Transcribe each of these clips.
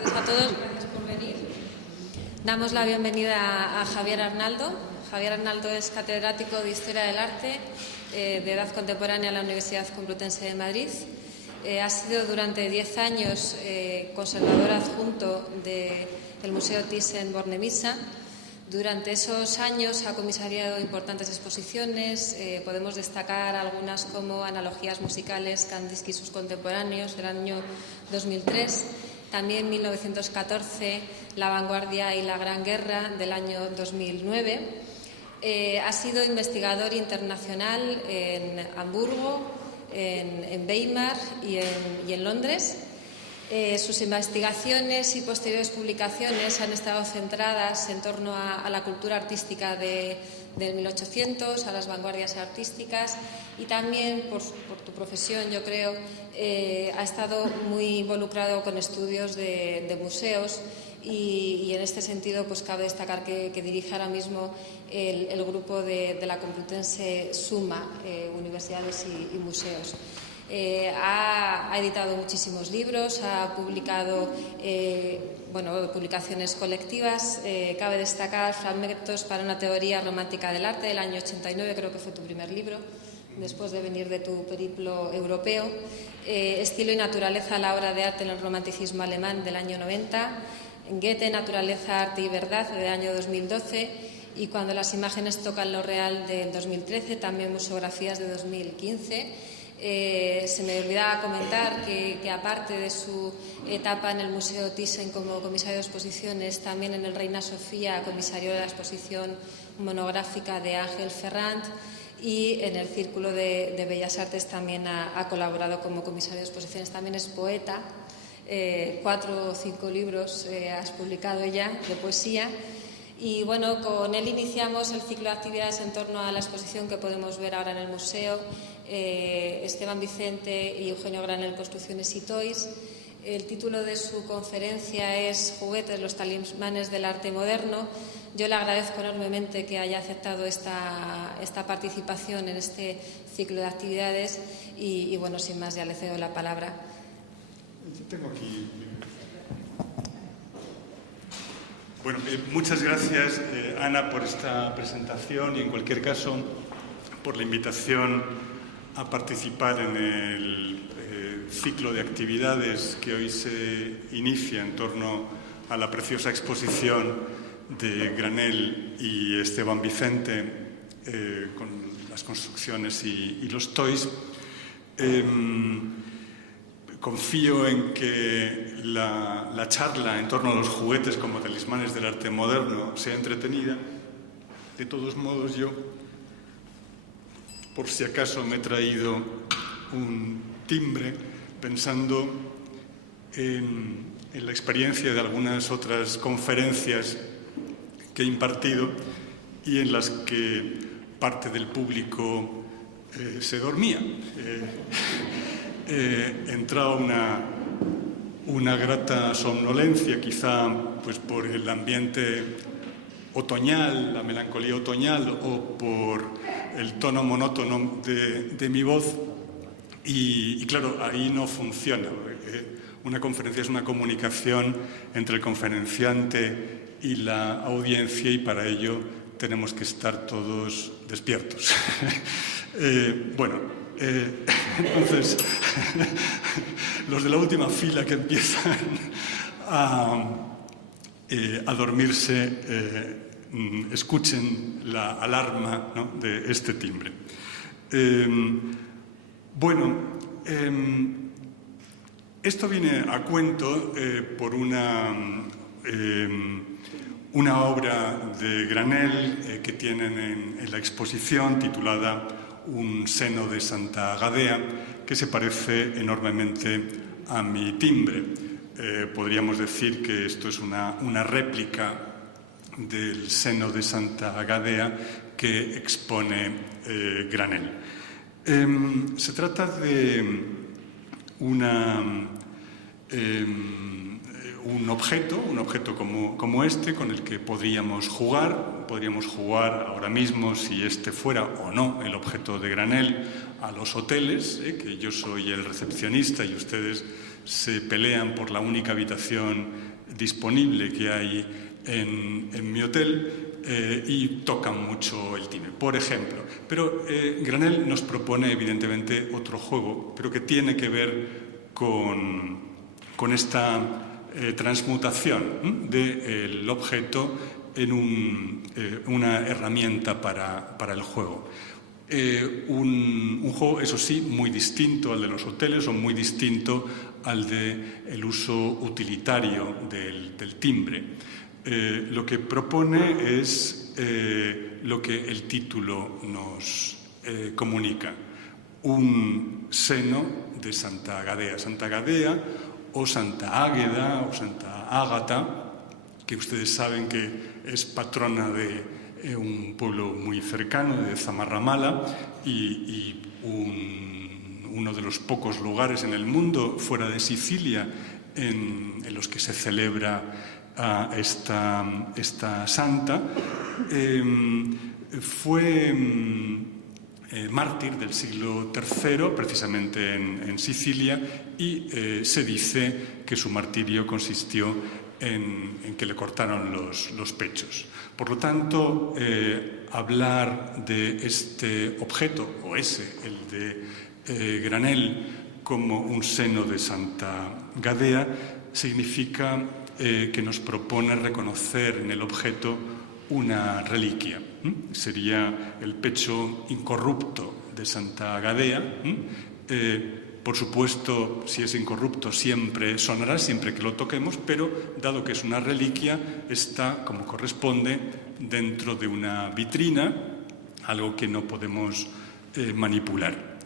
A todos, gracias por venir. Damos la bienvenida a Javier Arnaldo. Javier Arnaldo es catedrático de Historia del Arte de Edad Contemporánea en la Universidad Complutense de Madrid. Ha sido durante 10 años conservador adjunto del Museo Thyssen-Bornemisza. Durante esos años ha comisariado importantes exposiciones. Podemos destacar algunas como Analogías musicales, Kandinsky y sus contemporáneos, del año 2003. También 1914, La vanguardia y la gran guerra, del año 2009. Ha sido investigador internacional en Hamburgo, en Weimar y en Londres. Sus investigaciones y posteriores publicaciones han estado centradas en torno a la cultura artística del 1800, a las vanguardias artísticas, y también, por tu profesión, yo creo, ha estado muy involucrado con estudios de museos y en este sentido pues cabe destacar que dirige ahora mismo el grupo de la Complutense Summa, Universidades y Museos. Ha editado muchísimos libros, ha publicado publicaciones colectivas. Cabe destacar Fragmentos para una teoría romántica del arte, del año 89, creo que fue tu primer libro, después de venir de tu periplo europeo. Estilo y naturaleza, la obra de arte en el romanticismo alemán, del año 90. Goethe, naturaleza, arte y verdad, del año 2012. Y Cuando las imágenes tocan lo real, del 2013, también Museografías, de 2015. Se me olvidaba comentar que aparte de su etapa en el Museo Thyssen como comisario de exposiciones, también en el Reina Sofía comisarió la exposición monográfica de Ángel Ferrand, y en el Círculo de Bellas Artes también ha colaborado como comisario de exposiciones. También es poeta, 4 o 5 libros has publicado ya de poesía. Y bueno, con él iniciamos el ciclo de actividades en torno a la exposición que podemos ver ahora en el museo. Esteban Vicente y Eugenio Granel, Construcciones y Toys. El título de su conferencia es Juguetes, los talismanes del arte moderno. Yo le agradezco enormemente que haya aceptado esta participación en este ciclo de actividades y bueno, sin más, ya le cedo la palabra. Yo tengo aquí... Bueno, muchas gracias, Ana, por esta presentación y, en cualquier caso, por la invitación a participar en el ciclo de actividades que hoy se inicia en torno a la preciosa exposición de Granel y Esteban Vicente con las construcciones y los toys. Confío en que la charla en torno a los juguetes como talismanes del arte moderno sea entretenida. De todos modos, yo, por si acaso, me he traído un timbre pensando en la experiencia de algunas otras conferencias que he impartido y en las que parte del público se dormía. Entraba una grata somnolencia, quizá pues por el ambiente otoñal, la melancolía otoñal, o por el tono monótono de mi voz. Y claro, ahí no funciona. Una conferencia es una comunicación entre el conferenciante y la audiencia, y para ello tenemos que estar todos despiertos. Entonces, los de la última fila que empiezan a dormirse, escuchen la alarma, ¿no?, de este timbre. Esto viene a cuento por una obra de Granel que tienen en la exposición, titulada Un seno de Santa Gadea, que se parece enormemente a mi timbre. Podríamos decir que esto es una réplica del seno de Santa Gadea que expone Granel. Se trata de un objeto como este, con el que podríamos jugar ahora mismo, si este fuera o no el objeto de Granel, a los hoteles, que yo soy el recepcionista y ustedes se pelean por la única habitación disponible que hay en mi hotel y tocan mucho el timbre, por ejemplo. Pero Granell nos propone evidentemente otro juego, pero que tiene que ver con esta transmutación del objeto en una herramienta para el juego. Un juego, eso sí, muy distinto al de los hoteles o muy distinto al del uso utilitario del timbre. Lo que propone es lo que el título nos comunica: un seno de Santa Gadea. Santa Gadea o Santa Águeda o Santa Ágata, que ustedes saben que es patrona de un pueblo muy cercano, de Zamarramala, y uno de los pocos lugares en el mundo fuera de Sicilia en los que se celebra a esta santa. Fue mártir del siglo III, precisamente en Sicilia, y se dice que su martirio consistió en que le cortaron los pechos. Por lo tanto, hablar de este objeto, o el de Granell, como un seno de Santa Gadea, significa que nos propone reconocer en el objeto una reliquia. Sería el pecho incorrupto de Santa Gadea. Por supuesto, si es incorrupto, siempre sonará, siempre que lo toquemos, pero dado que es una reliquia, está, como corresponde, dentro de una vitrina, algo que no podemos manipular.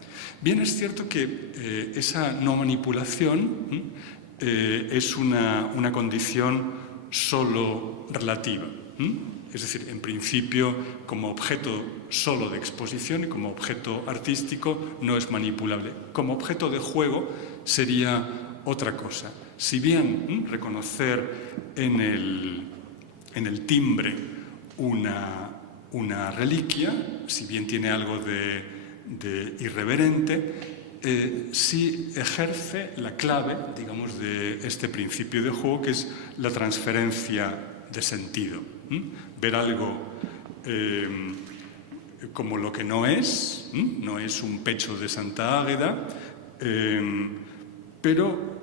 Bien, es cierto que esa no manipulación es una condición solo relativa. Es decir, en principio, como objeto solo de exposición y como objeto artístico no es manipulable. Como objeto de juego sería otra cosa. Si bien reconocer en el timbre una reliquia, si bien tiene algo de irreverente, sí ejerce la clave, digamos, de este principio de juego, que es la transferencia de sentido. Ver algo como lo que no es un pecho de Santa Águeda, pero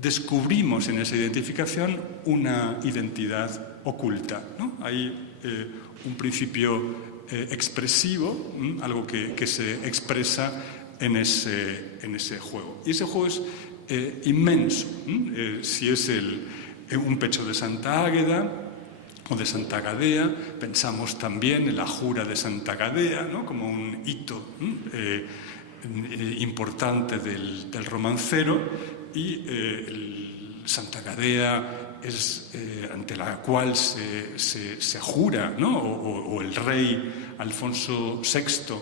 descubrimos en esa identificación una identidad oculta, ¿no? Hay un principio expresivo, algo que se expresa en ese juego. Y ese juego es inmenso. Si es un pecho de Santa Águeda o de Santa Gadea, pensamos también en la jura de Santa Gadea, ¿no? Como un hito importante del romancero, y Santa Gadea es ante la cual se jura, ¿no? o el rey Alfonso VI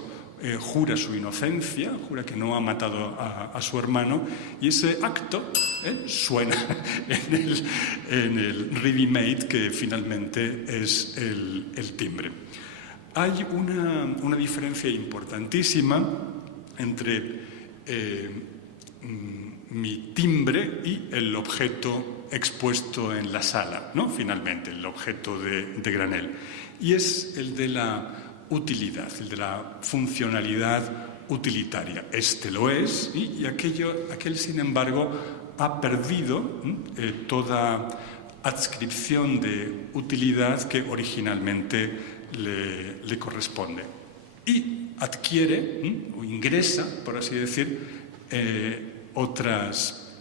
jura su inocencia, jura que no ha matado a su hermano, y ese acto suena en el ready-made, que finalmente es el timbre. Hay una diferencia importantísima entre mi timbre y el objeto expuesto en la sala, ¿no? Finalmente, el objeto de Granell. Y es el de la utilidad, el de la funcionalidad utilitaria. Este lo es, y aquel, sin embargo, ha perdido toda adscripción de utilidad que originalmente le corresponde. Y adquiere o ingresa, por así decir, otras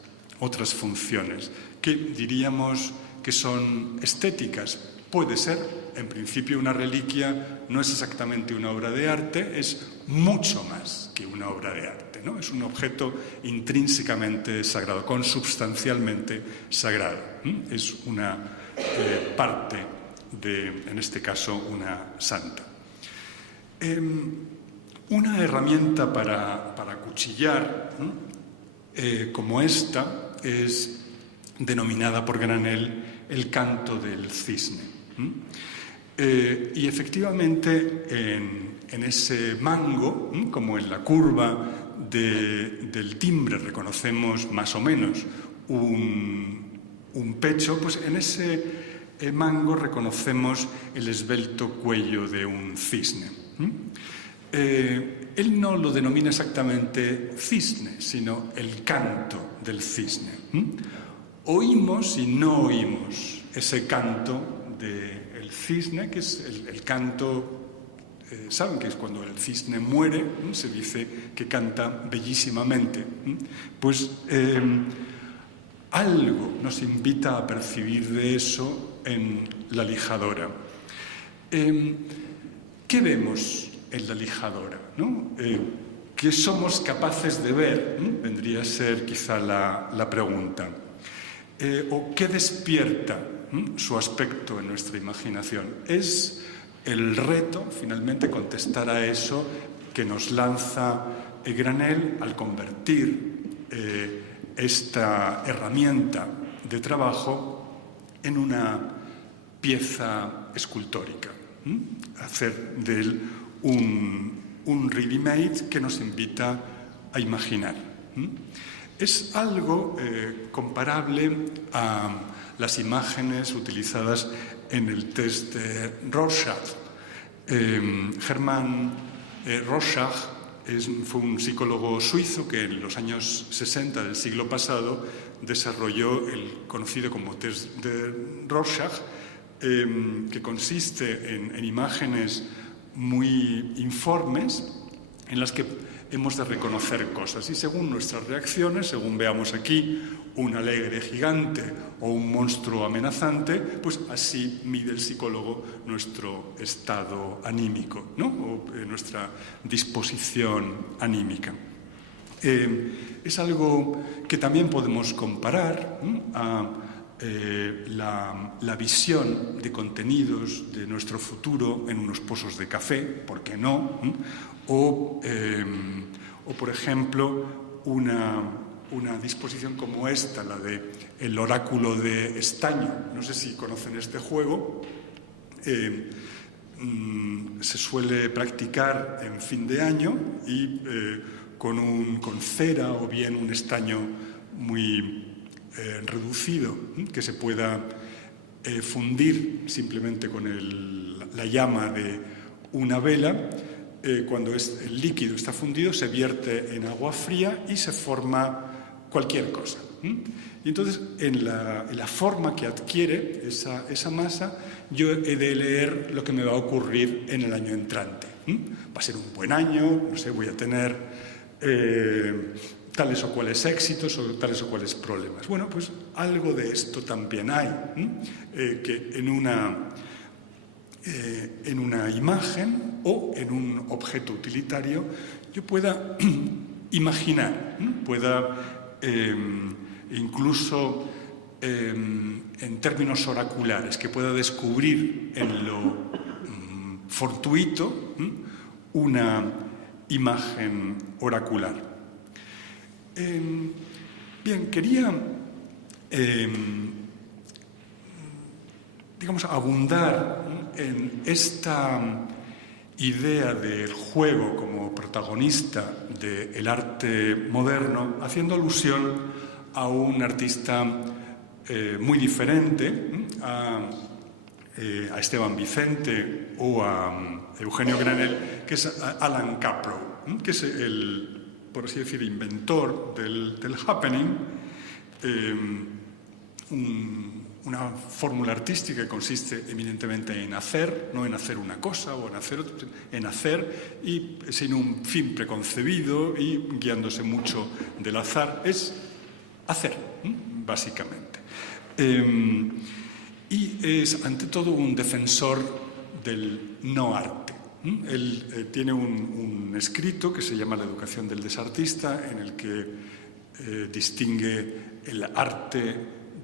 funciones que diríamos que son estéticas. Puede ser, en principio, una reliquia no es exactamente una obra de arte, es mucho más que una obra de arte, ¿no? Es un objeto intrínsecamente sagrado, consubstancialmente sagrado. Es una parte de, en este caso, una santa. Una herramienta para acuchillar, como esta, es denominada por Granell el canto del cisne. Y efectivamente en ese mango, como en la curva del timbre reconocemos más o menos un pecho, pues en ese mango reconocemos el esbelto cuello de un cisne. Él no lo denomina exactamente cisne, sino el canto del cisne. Oímos y no oímos ese canto del cisne, que es el canto, saben que es cuando el cisne muere, se dice que canta bellísimamente. Pues algo nos invita a percibir de eso en La lijadora. ¿Qué vemos en La lijadora, ¿no? ¿Qué somos capaces de ver? Vendría a ser quizá la pregunta. ¿O qué despierta su aspecto en nuestra imaginación? Es el reto, finalmente, contestar a eso que nos lanza Granell al convertir esta herramienta de trabajo en una pieza escultórica. Hacer de él un ready-made que nos invita a imaginar. Es algo comparable a las imágenes utilizadas en el test de Rorschach. Hermann Rorschach fue un psicólogo suizo que en los años 60 del siglo pasado desarrolló el conocido como test de Rorschach, que consiste en imágenes muy informes en las que hemos de reconocer cosas y según nuestras reacciones, según veamos aquí un alegre gigante o un monstruo amenazante, pues así mide el psicólogo nuestro estado anímico, ¿no? O nuestra disposición anímica. Es algo que también podemos comparar a la visión de contenidos de nuestro futuro en unos pozos de café, ¿por qué no? O por ejemplo, una disposición como esta, la de el oráculo de estaño. No sé si conocen este juego. Se suele practicar en fin de año y con cera o bien un estaño muy reducido, que se pueda fundir simplemente con la llama de una vela. Cuando el líquido está fundido, se vierte en agua fría y se forma cualquier cosa. Y entonces, en la forma que adquiere esa masa, yo he de leer lo que me va a ocurrir en el año entrante. Va a ser un buen año, no sé, voy a tener tales o cuales éxitos o tales o cuales problemas. Bueno, pues algo de esto también hay, que en una imagen o en un objeto utilitario yo pueda imaginar, pueda incluso en términos oraculares, que pueda descubrir en lo fortuito una imagen oracular. Bien, quería abundar en esta idea del juego como protagonista del arte moderno, haciendo alusión a un artista muy diferente, a Esteban Vicente o a Eugenio Granell, que es Alan Caprow, que es por así decir, inventor del happening, una fórmula artística que consiste eminentemente en hacer, no en hacer una cosa o en hacer y sin un fin preconcebido y guiándose mucho del azar, es hacer, básicamente. Y es ante todo un defensor del no arte. Él tiene un escrito que se llama La educación del desartista, en el que distingue el arte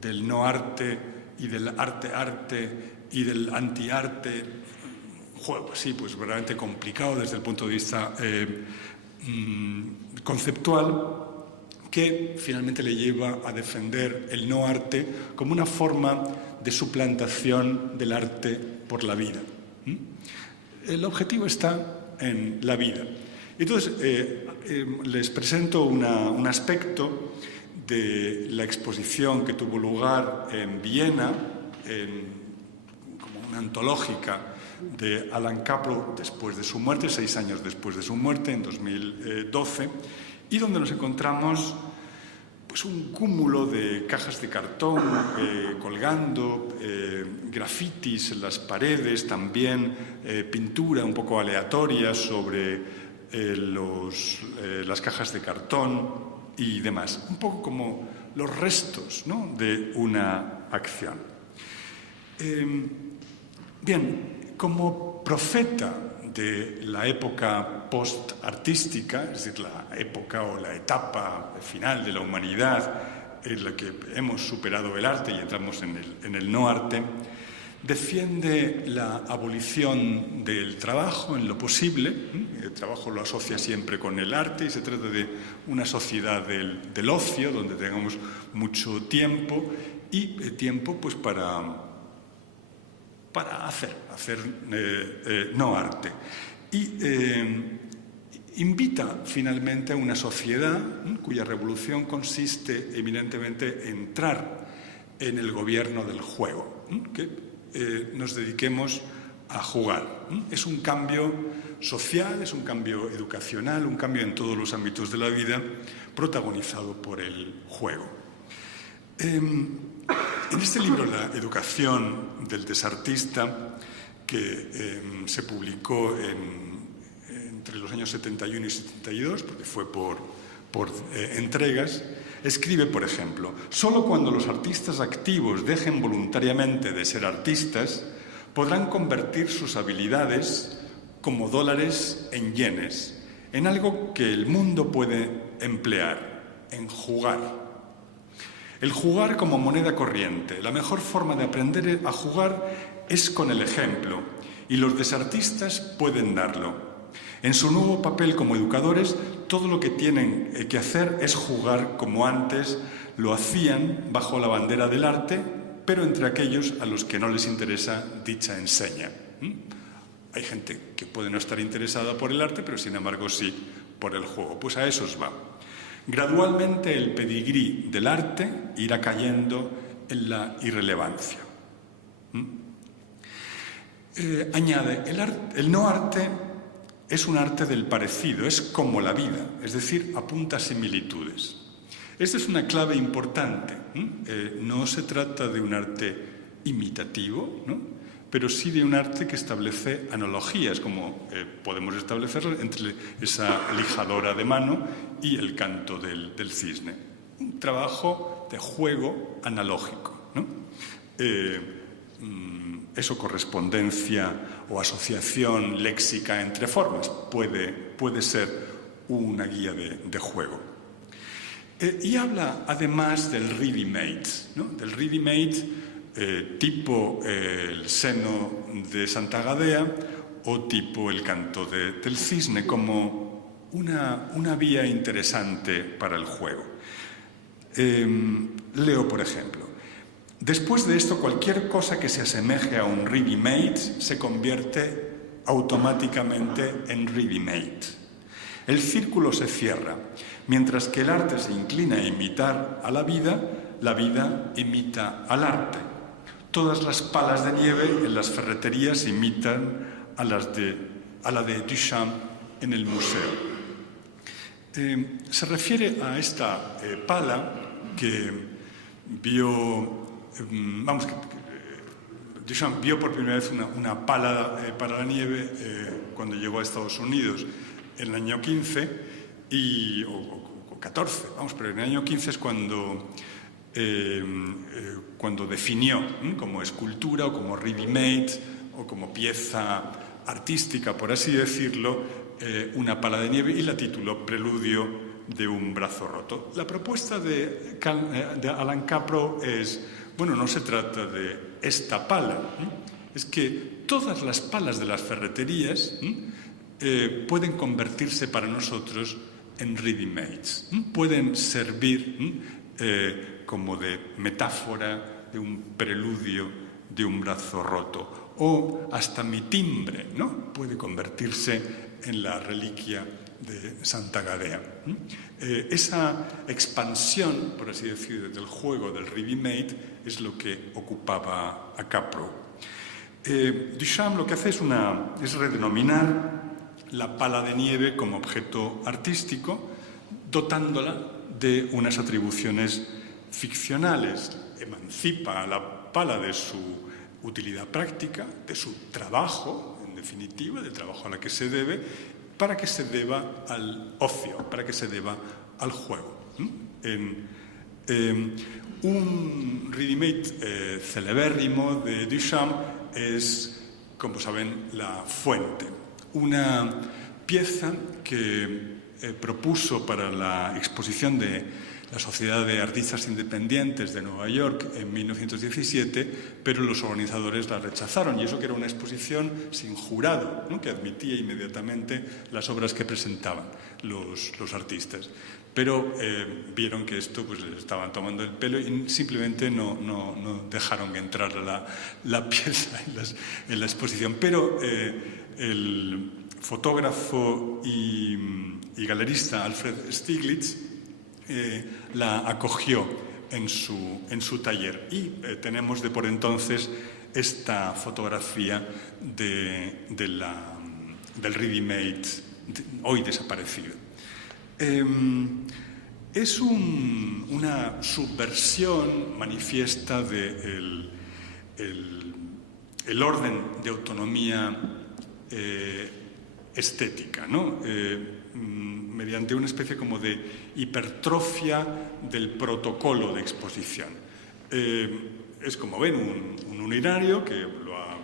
del no arte y del arte-arte y del anti-arte. Un juego así, pues verdaderamente complicado desde el punto de vista conceptual, que finalmente le lleva a defender el no arte como una forma de suplantación del arte por la vida. El objetivo está en la vida Entonces, les presento un aspecto de la exposición que tuvo lugar en Viena, como una antológica de Alan Kaprow después de su muerte, 6 años después de su muerte, en 2012, y donde nos encontramos pues un cúmulo de cajas de cartón colgando, grafitis en las paredes, también pintura un poco aleatoria sobre las cajas de cartón y demás. Un poco como los restos, ¿no?, de una acción. Bien, como profeta de la época post-artística, es decir, la época o la etapa final de la humanidad en la que hemos superado el arte y entramos en el no arte, defiende la abolición del trabajo en lo posible. El trabajo lo asocia siempre con el arte y se trata de una sociedad del ocio, donde tengamos mucho tiempo y tiempo pues para hacer no arte. Y invita finalmente a una sociedad cuya revolución consiste eminentemente en entrar en el gobierno del juego, que nos dediquemos a jugar. Es un cambio social, es un cambio educacional, un cambio en todos los ámbitos de la vida, protagonizado por el juego. En este libro, La educación del desartista, que se publicó entre los años 71 y 72, porque fue por entregas, escribe, por ejemplo: «Solo cuando los artistas activos dejen voluntariamente de ser artistas, podrán convertir sus habilidades como dólares en yenes, en algo que el mundo puede emplear, en jugar. El jugar como moneda corriente. La mejor forma de aprender a jugar es con el ejemplo, y los desartistas pueden darlo. En su nuevo papel como educadores, todo lo que tienen que hacer es jugar como antes lo hacían bajo la bandera del arte, pero entre aquellos a los que no les interesa dicha enseña». Hay gente que puede no estar interesada por el arte, pero sin embargo sí por el juego. Pues a esos va. Gradualmente el pedigrí del arte irá cayendo en la irrelevancia. Añade, el no arte es un arte del parecido, es como la vida, es decir, apunta similitudes. Esta es una clave importante. No se trata de un arte imitativo, ¿no?, pero sí de un arte que establece analogías, como podemos establecerlas entre esa lijadora de mano y el canto del cisne. Un trabajo de juego analógico, ¿no? Eso, correspondencia o asociación léxica entre formas, puede ser una guía de juego. Y habla además del ready-made, ¿no?, del ready-made tipo el seno de Santa Gadea o tipo el canto del cisne, como una vía interesante para el juego. Leo, por ejemplo: «Después de esto, cualquier cosa que se asemeje a un ready-made se convierte automáticamente en ready-made. El círculo se cierra. Mientras que el arte se inclina a imitar a la vida imita al arte. Todas las palas de nieve en las ferreterías imitan a la de Duchamp en el museo». Se refiere a esta pala que Duchamp vio por primera vez una pala para la nieve cuando llegó a Estados Unidos en el año 15 o 14, pero en el año 15 es cuando definió como escultura o como ready-made o como pieza artística, por así decirlo, una pala de nieve, y la tituló Preludio de un brazo roto. La propuesta de Alan Kaprow es, no se trata de esta pala, es que todas las palas de las ferreterías pueden convertirse para nosotros en ready-mades, pueden servir como de metáfora de un preludio de un brazo roto, o hasta mi timbre, ¿no?, puede convertirse en la reliquia Santa Gadea. Esa expansión, por así decir, del juego del ready-made es lo que ocupaba a Capro. Duchamp lo que hace es redenominar la pala de nieve como objeto artístico, dotándola de unas atribuciones ficcionales. Emancipa a la pala de su utilidad práctica, de su trabajo, en definitiva, del trabajo a la que se debe, para que se deba al ocio, para que se deba al juego. Un ready-made celebérrimo de Duchamp es, como saben, La Fuente, una pieza que propuso para la exposición de la Sociedad de Artistas Independientes de Nueva York en 1917, pero los organizadores la rechazaron, y eso que era una exposición sin jurado, ¿no?, que admitía inmediatamente las obras que presentaban los artistas. Pero vieron que esto pues les estaban tomando el pelo y simplemente no dejaron entrar la pieza en la exposición. Pero el fotógrafo y galerista Alfred Stieglitz la acogió en su taller, y tenemos de por entonces esta fotografía del ready-made hoy desaparecido. Es una subversión manifiesta del orden de autonomía estética, ¿no? Mediante una especie como de hipertrofia del protocolo de exposición. Es, como ven, un urinario que lo ha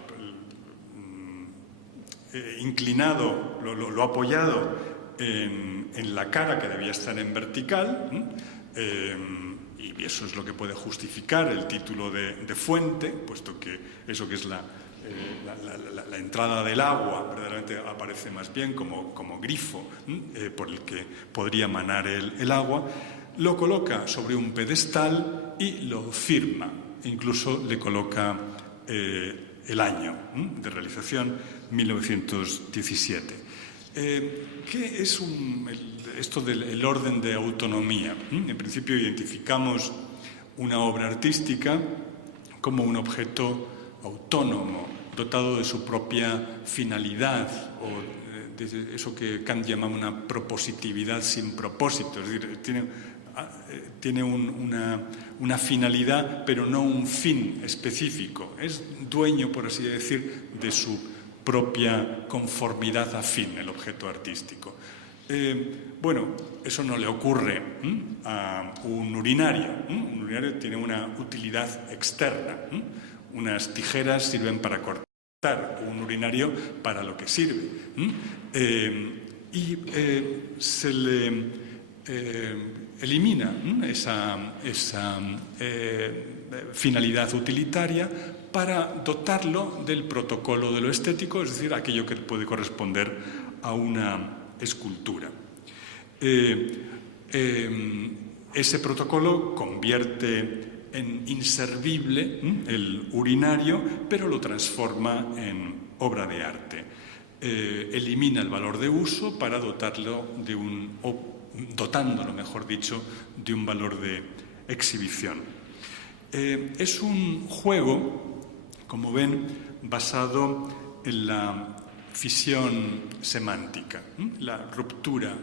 inclinado, lo ha apoyado en la cara, que debía estar en vertical, y eso es lo que puede justificar el título de fuente, puesto que eso que es la entrada del agua verdaderamente aparece más bien como grifo por el que podría manar el agua. Lo coloca sobre un pedestal y lo firma, incluso le coloca el año de realización, 1917. ¿Qué es esto del orden de autonomía? En principio identificamos una obra artística como un objeto autónomo, dotado de su propia finalidad, o de eso que Kant llamaba una propositividad sin propósito, es decir, tiene una finalidad, pero no un fin específico. Es dueño, por así decir, de su propia conformidad a fin, el objeto artístico. Bueno, eso no le ocurre a un urinario. Un urinario tiene una utilidad externa. Unas tijeras sirven para cortar, un urinario para lo que sirve. Y se le elimina esa finalidad utilitaria para dotarlo del protocolo de lo estético, es decir, aquello que puede corresponder a una escultura. Ese protocolo convierte en inservible el urinario, pero lo transforma en obra de arte. Elimina el valor de uso para dotándolo, mejor dicho, de un valor de exhibición. Es un juego, como ven, basado en la fisión semántica, la ruptura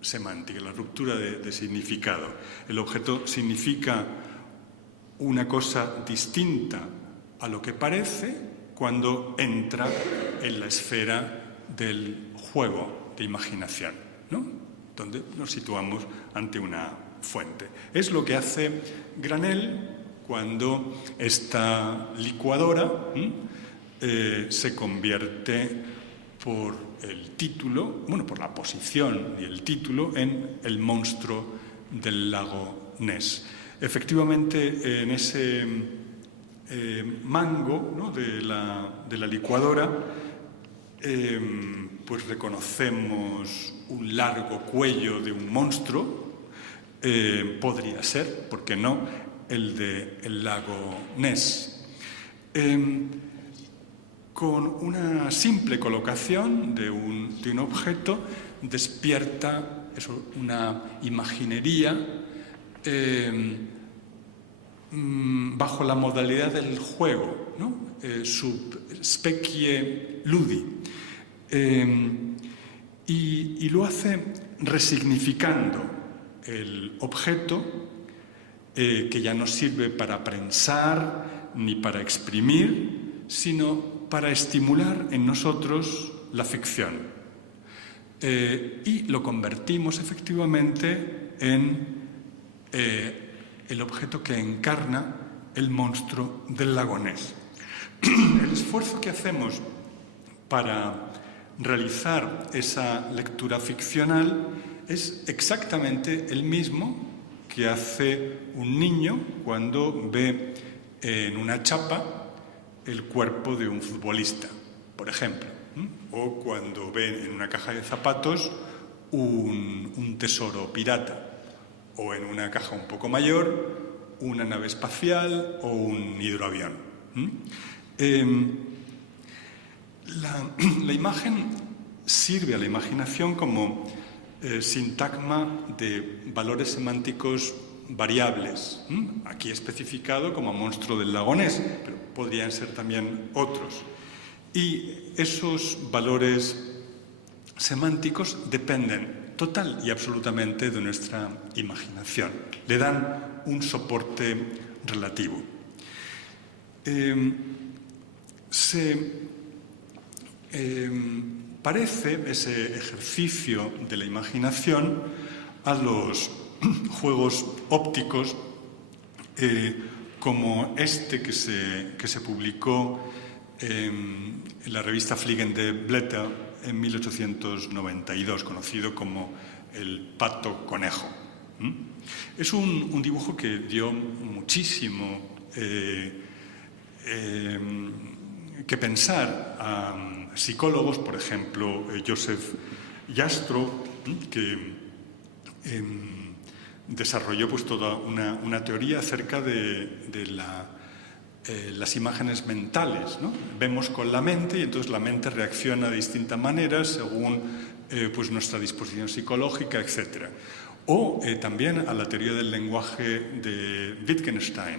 semántica, la ruptura de significado. El objeto significa una cosa distinta a lo que parece cuando entra en la esfera del juego de imaginación, ¿no?, donde nos situamos ante una fuente. Es lo que hace Granel cuando esta licuadora se convierte por el título, por la posición y el título, en El monstruo del lago Ness. Efectivamente, en ese mango, ¿no?, de la licuadora, pues reconocemos un largo cuello de un monstruo. Podría ser, ¿por qué no?, el del lago Ness. Con una simple colocación de un objeto, despierta una imaginería bajo la modalidad del juego, ¿no? Sub specie ludi. Y lo hace resignificando el objeto, que ya no sirve para prensar ni para exprimir, sino para estimular en nosotros la ficción. Y lo convertimos efectivamente en el objeto que encarna el monstruo del lago Ness. El esfuerzo que hacemos para realizar esa lectura ficcional es exactamente el mismo que hace un niño cuando ve en una chapa el cuerpo de un futbolista, por ejemplo, o cuando ve en una caja de zapatos un tesoro pirata, o en una caja un poco mayor una nave espacial o un hidroavión. La imagen sirve a la imaginación como sintagma de valores semánticos variables, aquí especificado como monstruo del lago Ness, pero podrían ser también otros. Y esos valores semánticos dependen total y absolutamente de nuestra imaginación, le dan un soporte relativo. Parece ese ejercicio de la imaginación a los juegos ópticos como este que se publicó en la revista Fliegende Blätter en 1892, conocido como el pato conejo. Es un dibujo que dio muchísimo que pensar a psicólogos, por ejemplo, Joseph Jastrow, que desarrolló pues toda una teoría acerca de las imágenes mentales, ¿no? Vemos con la mente y entonces la mente reacciona de distintas maneras según pues nuestra disposición psicológica, etc. O también a la teoría del lenguaje de Wittgenstein,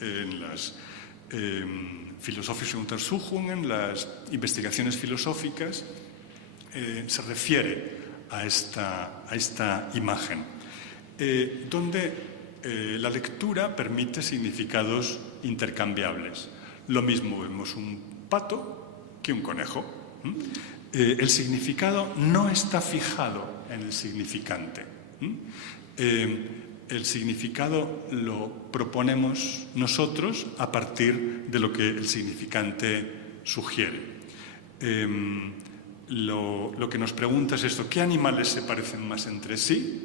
en las Philosophische Untersuchungen, las investigaciones filosóficas, se refiere a esta imagen, donde la lectura permite significados intercambiables. Lo mismo vemos un pato que un conejo. El significado no está fijado en el significante. El significado lo proponemos nosotros a partir de lo que el significante sugiere. Lo que nos pregunta es esto: ¿qué animales se parecen más entre sí?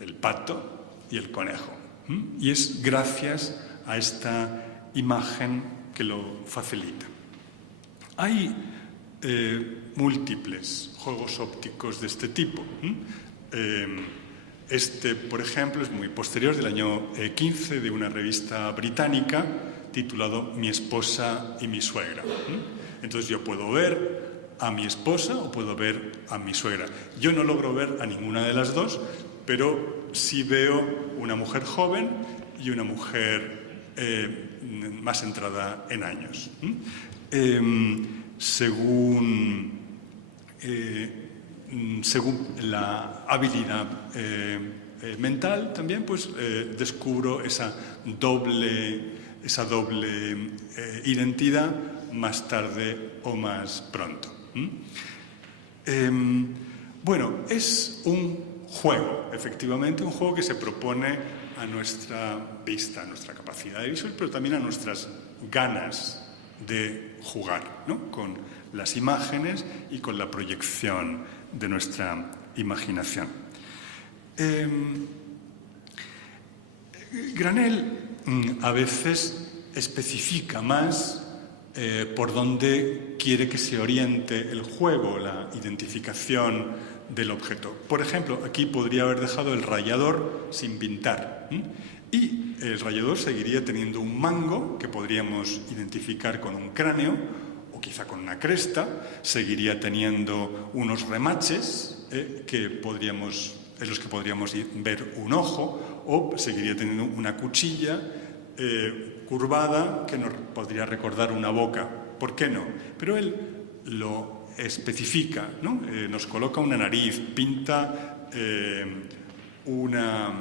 El pato y el conejo. Y es gracias a esta imagen que lo facilita. Hay múltiples juegos ópticos de este tipo. Este, por ejemplo, es muy posterior, del año 15, de una revista británica titulado Mi esposa y mi suegra. Entonces yo puedo ver a mi esposa o puedo ver a mi suegra. Yo no logro ver a ninguna de las dos, pero sí veo una mujer joven y una mujer más entrada en años. Según la habilidad mental también, pues descubro esa doble identidad más tarde o más pronto. Bueno, es un juego, efectivamente, un juego que se propone a nuestra vista, a nuestra capacidad de visual, pero también a nuestras ganas de jugar, ¿no? Con las imágenes y con la proyección de nuestra imaginación. Granell a veces especifica más por dónde quiere que se oriente el juego, la identificación del objeto. Por ejemplo, aquí podría haber dejado el rallador sin pintar. Y el rallador seguiría teniendo un mango que podríamos identificar con un cráneo o o quizá con una cresta, seguiría teniendo unos remaches en los que podríamos ver un ojo, o seguiría teniendo una cuchilla curvada que nos podría recordar una boca. ¿Por qué no? Pero él lo especifica, ¿no? Nos coloca una nariz, pinta una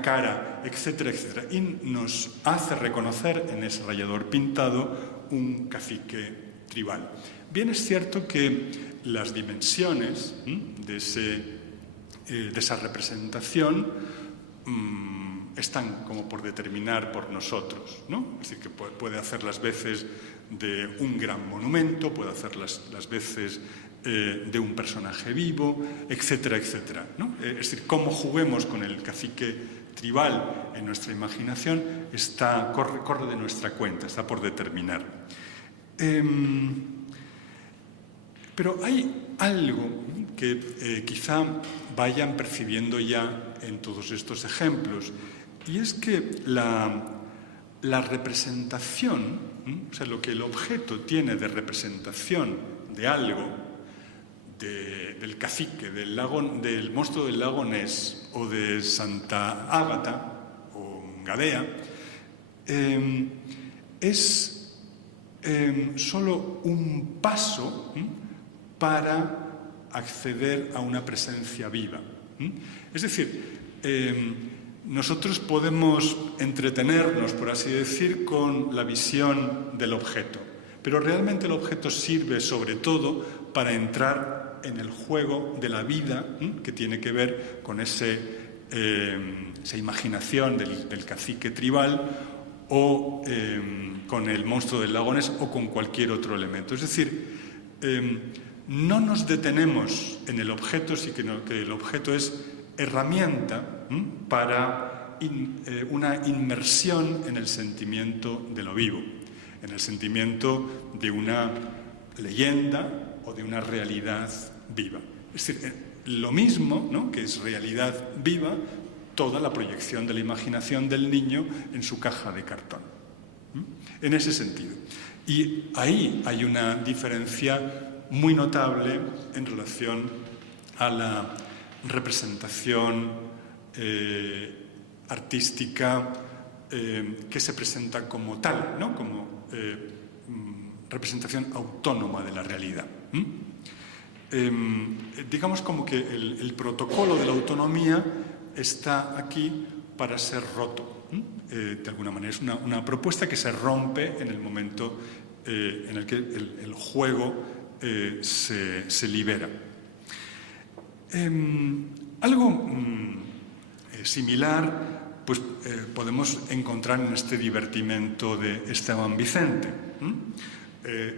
cara, etcétera, etcétera, y nos hace reconocer en ese rayador pintado un cacique tribal. Bien es cierto que las dimensiones de esa representación están como por determinar por nosotros, ¿no? Es decir, que puede hacer las veces de un gran monumento, puede hacer las veces de un personaje vivo, etcétera, etcétera, ¿no? Es decir, cómo juguemos con el cacique tribal en nuestra imaginación corre de nuestra cuenta, está por determinar. Pero hay algo que quizá vayan percibiendo ya en todos estos ejemplos, y es que la representación, o sea, lo que el objeto tiene de representación de algo, del cacique, del monstruo del lago Ness o de Santa Ágata o Gadea, es solo un paso para acceder a una presencia viva. Es decir, nosotros podemos entretenernos, por así decir, con la visión del objeto, pero realmente el objeto sirve sobre todo para entrar en el juego de la vida, que tiene que ver con esa imaginación del cacique tribal o con el monstruo del lago Ness o con cualquier otro elemento. Es decir, no nos detenemos en el objeto, sino que el objeto es herramienta para una inmersión en el sentimiento de lo vivo, en el sentimiento de una leyenda o de una realidad viva. Es decir, lo mismo, ¿no?, que es realidad viva, toda la proyección de la imaginación del niño en su caja de cartón. En ese sentido. Y ahí hay una diferencia muy notable en relación a la representación artística que se presenta como tal, ¿no?, como representación autónoma de la realidad. Digamos como que el protocolo de la autonomía está aquí para ser roto. De alguna manera es una propuesta que se rompe en el momento en el que el juego se libera. Algo similar pues, podemos encontrar en este divertimento de Esteban Vicente.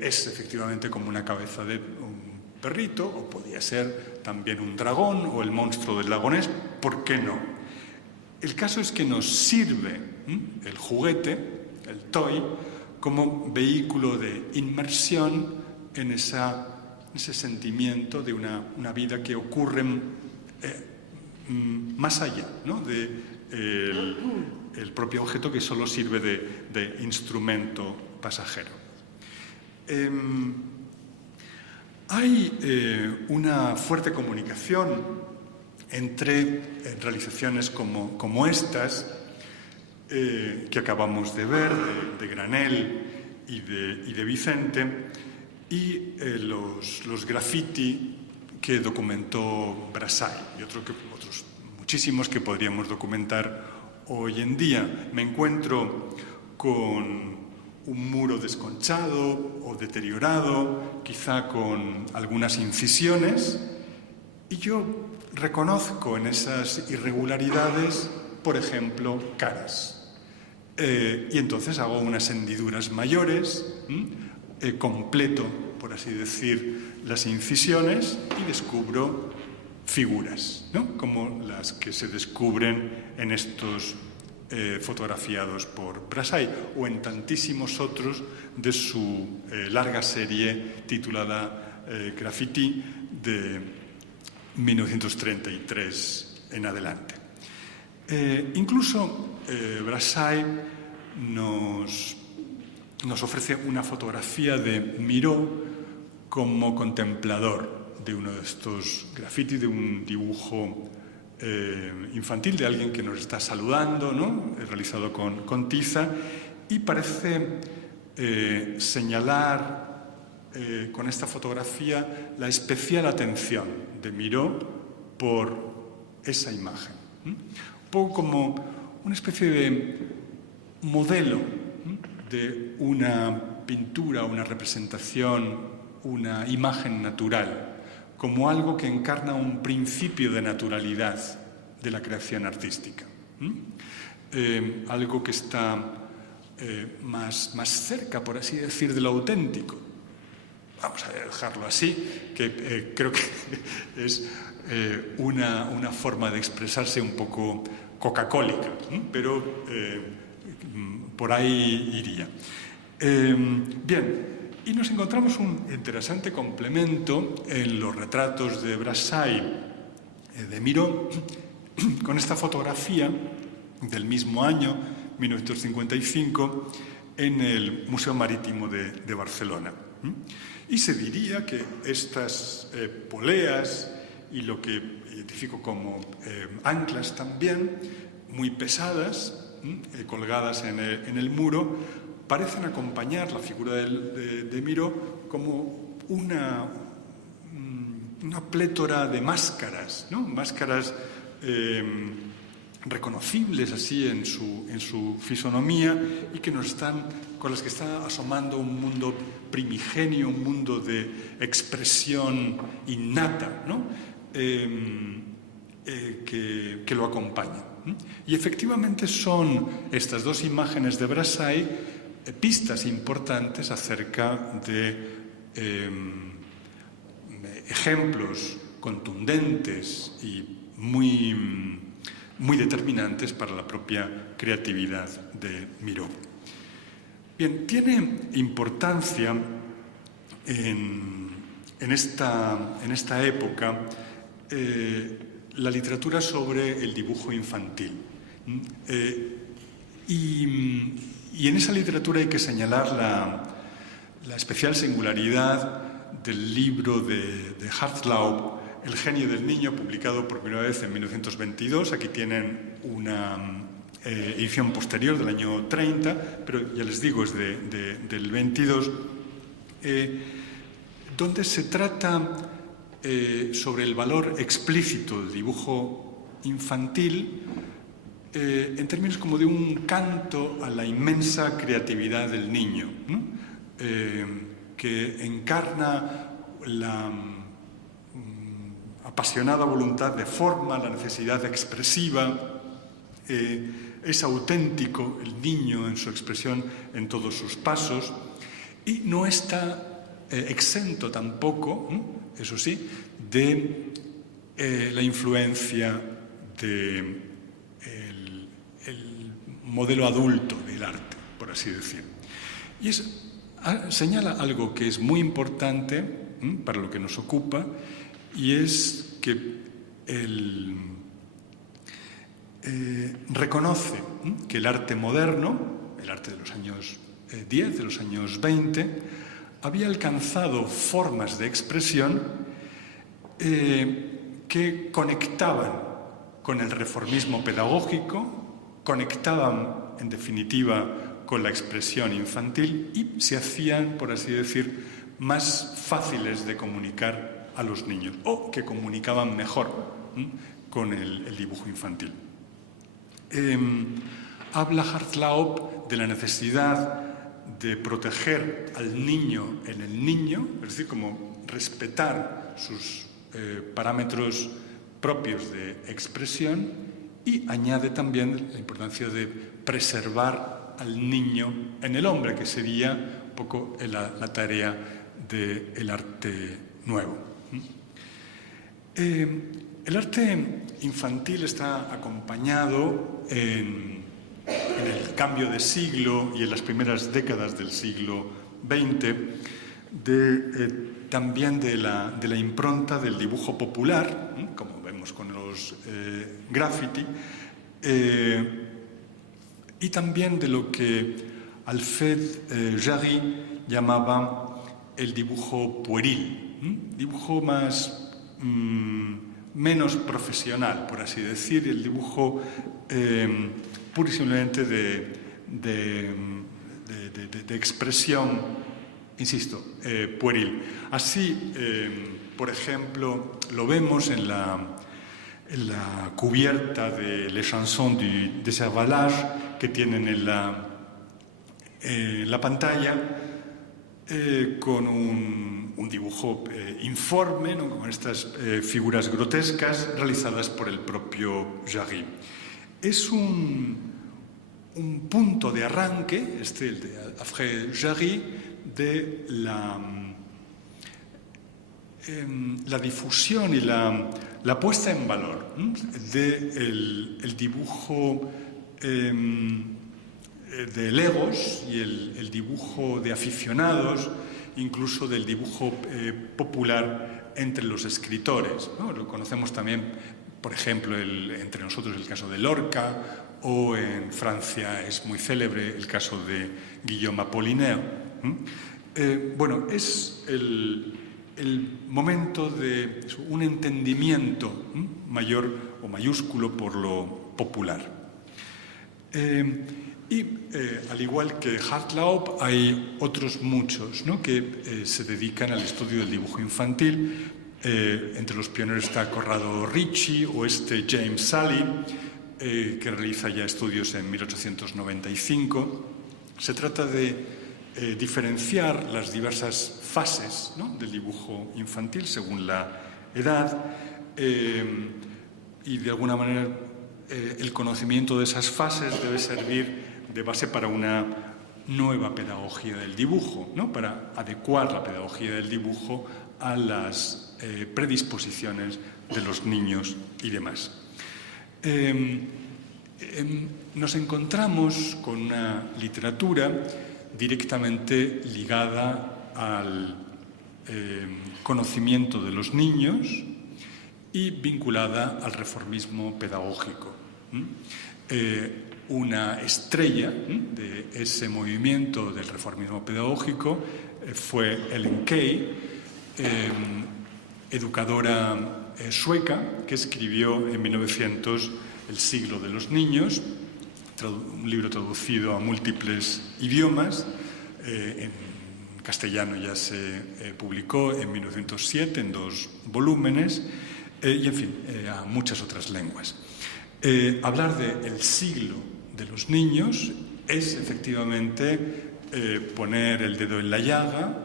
Es efectivamente como una cabeza de un perrito, o podía ser también un dragón o el monstruo del lago Ness, ¿por qué no? El caso es que nos sirve el juguete, el toy, como vehículo de inmersión en ese sentimiento de una vida que ocurre más allá, ¿no?, el propio objeto, que solo sirve de instrumento pasajero. Hay una fuerte comunicación entre realizaciones como estas que acabamos de ver, de Granell y de Vicente, y los graffiti que documentó Brassai y otros muchísimos que podríamos documentar hoy en día. Me encuentro con un muro desconchado o deteriorado, quizá con algunas incisiones, y yo reconozco en esas irregularidades, por ejemplo, caras. Y entonces hago unas hendiduras mayores, completo, por así decir, las incisiones y descubro figuras, ¿no?, como las que se descubren en estos fotografiados por Brassai o en tantísimos otros de su larga serie titulada Graffiti de 1933 en adelante. Incluso Brassai nos nos ofrece una fotografía de Miró como contemplador de uno de estos grafitis, de un dibujo infantil de alguien que nos está saludando, ¿no? Realizado con tiza, y parece señalar con esta fotografía la especial atención de Miró por esa imagen. Un poco como una especie de modelo de una pintura, una representación, una imagen natural, como algo que encarna un principio de naturalidad de la creación artística. Algo que está más cerca, por así decir, de lo auténtico. Vamos a dejarlo así, que creo que es una forma de expresarse un poco coca-cólica, pero por ahí iría. Bien, y nos encontramos un interesante complemento en los retratos de Brassai de Miró, con esta fotografía del mismo año, 1955, en el Museo Marítimo de Barcelona. Y se diría que estas poleas y lo que identifico como anclas también, muy pesadas, colgadas en el muro, parecen acompañar la figura de Miró como una plétora de máscaras, ¿no? Máscaras reconocibles así en su fisonomía y que con las que está asomando un mundo primigenio, un mundo de expresión innata, ¿no? Que lo acompaña. Y efectivamente son estas dos imágenes de Brassai pistas importantes acerca de ejemplos contundentes y muy determinantes para la propia creatividad de Miró. Bien, tiene importancia en esta época la literatura sobre el dibujo infantil. Y en esa literatura hay que señalar la especial singularidad del libro de Hartlaub, El genio del niño, publicado por primera vez en 1922. Aquí tienen una edición posterior del año 30, pero ya les digo, es del 22, donde se trata sobre el valor explícito del dibujo infantil en términos como de un canto a la inmensa creatividad del niño, ¿no? Que encarna la apasionada voluntad de forma, la necesidad expresiva. Es auténtico el niño en su expresión en todos sus pasos y no está exento tampoco, eso sí, de la influencia del modelo adulto del arte, por así decir. Y señala algo que es muy importante para lo que nos ocupa, y es que reconoce que el arte moderno, el arte de los años 10, de los años 20, había alcanzado formas de expresión que conectaban con el reformismo pedagógico, conectaban, en definitiva, con la expresión infantil y se hacían, por así decir, más fáciles de comunicar a los niños, o que comunicaban mejor con el dibujo infantil. Habla Hartlaub de la necesidad de proteger al niño en el niño, es decir, como respetar sus parámetros propios de expresión, y añade también la importancia de preservar al niño en el hombre, que sería un poco la tarea del arte nuevo. El arte infantil está acompañado en el cambio de siglo y en las primeras décadas del siglo XX también de la impronta del dibujo popular, como vemos con los graffiti, y también de lo que Alfred Jarry llamaba el dibujo pueril, dibujo menos profesional, por así decir, el dibujo pura y simplemente de expresión, insisto, pueril. Así, por ejemplo, lo vemos en la cubierta de Les Chansons du Désherbage que tienen en la pantalla, con un dibujo informe, ¿no? Con estas figuras grotescas realizadas por el propio Jarry. Es un punto de arranque, el de Alfred Jarry, de la difusión y la puesta en valor del dibujo de legos y el dibujo de aficionados, incluso del dibujo popular entre los escritores, ¿no? Lo conocemos también, por ejemplo, entre nosotros el caso de Lorca, o en Francia es muy célebre el caso de Guillaume Apollinaire. Bueno, es el momento de un entendimiento mayor o mayúsculo por lo popular. Al igual que Hartlaub, hay otros muchos, ¿no? que se dedican al estudio del dibujo infantil. Entre los pioneros está Corrado Ricci o James Sully, que realiza ya estudios en 1895. Se trata de diferenciar las diversas fases, ¿no? del dibujo infantil según la edad, y de alguna manera el conocimiento de esas fases debe servir de base para una nueva pedagogía del dibujo, ¿no? Para adecuar la pedagogía del dibujo a las predisposiciones de los niños y demás. Nos encontramos con una literatura directamente ligada al conocimiento de los niños y vinculada al reformismo pedagógico. Una estrella de ese movimiento del reformismo pedagógico fue Ellen Key, educadora sueca, que escribió en 1900 El siglo de los niños, un libro traducido a múltiples idiomas. En castellano ya se publicó en 1907 en 2 volúmenes, y en fin, a muchas otras lenguas. Hablar del siglo de los niños es efectivamente poner el dedo en la llaga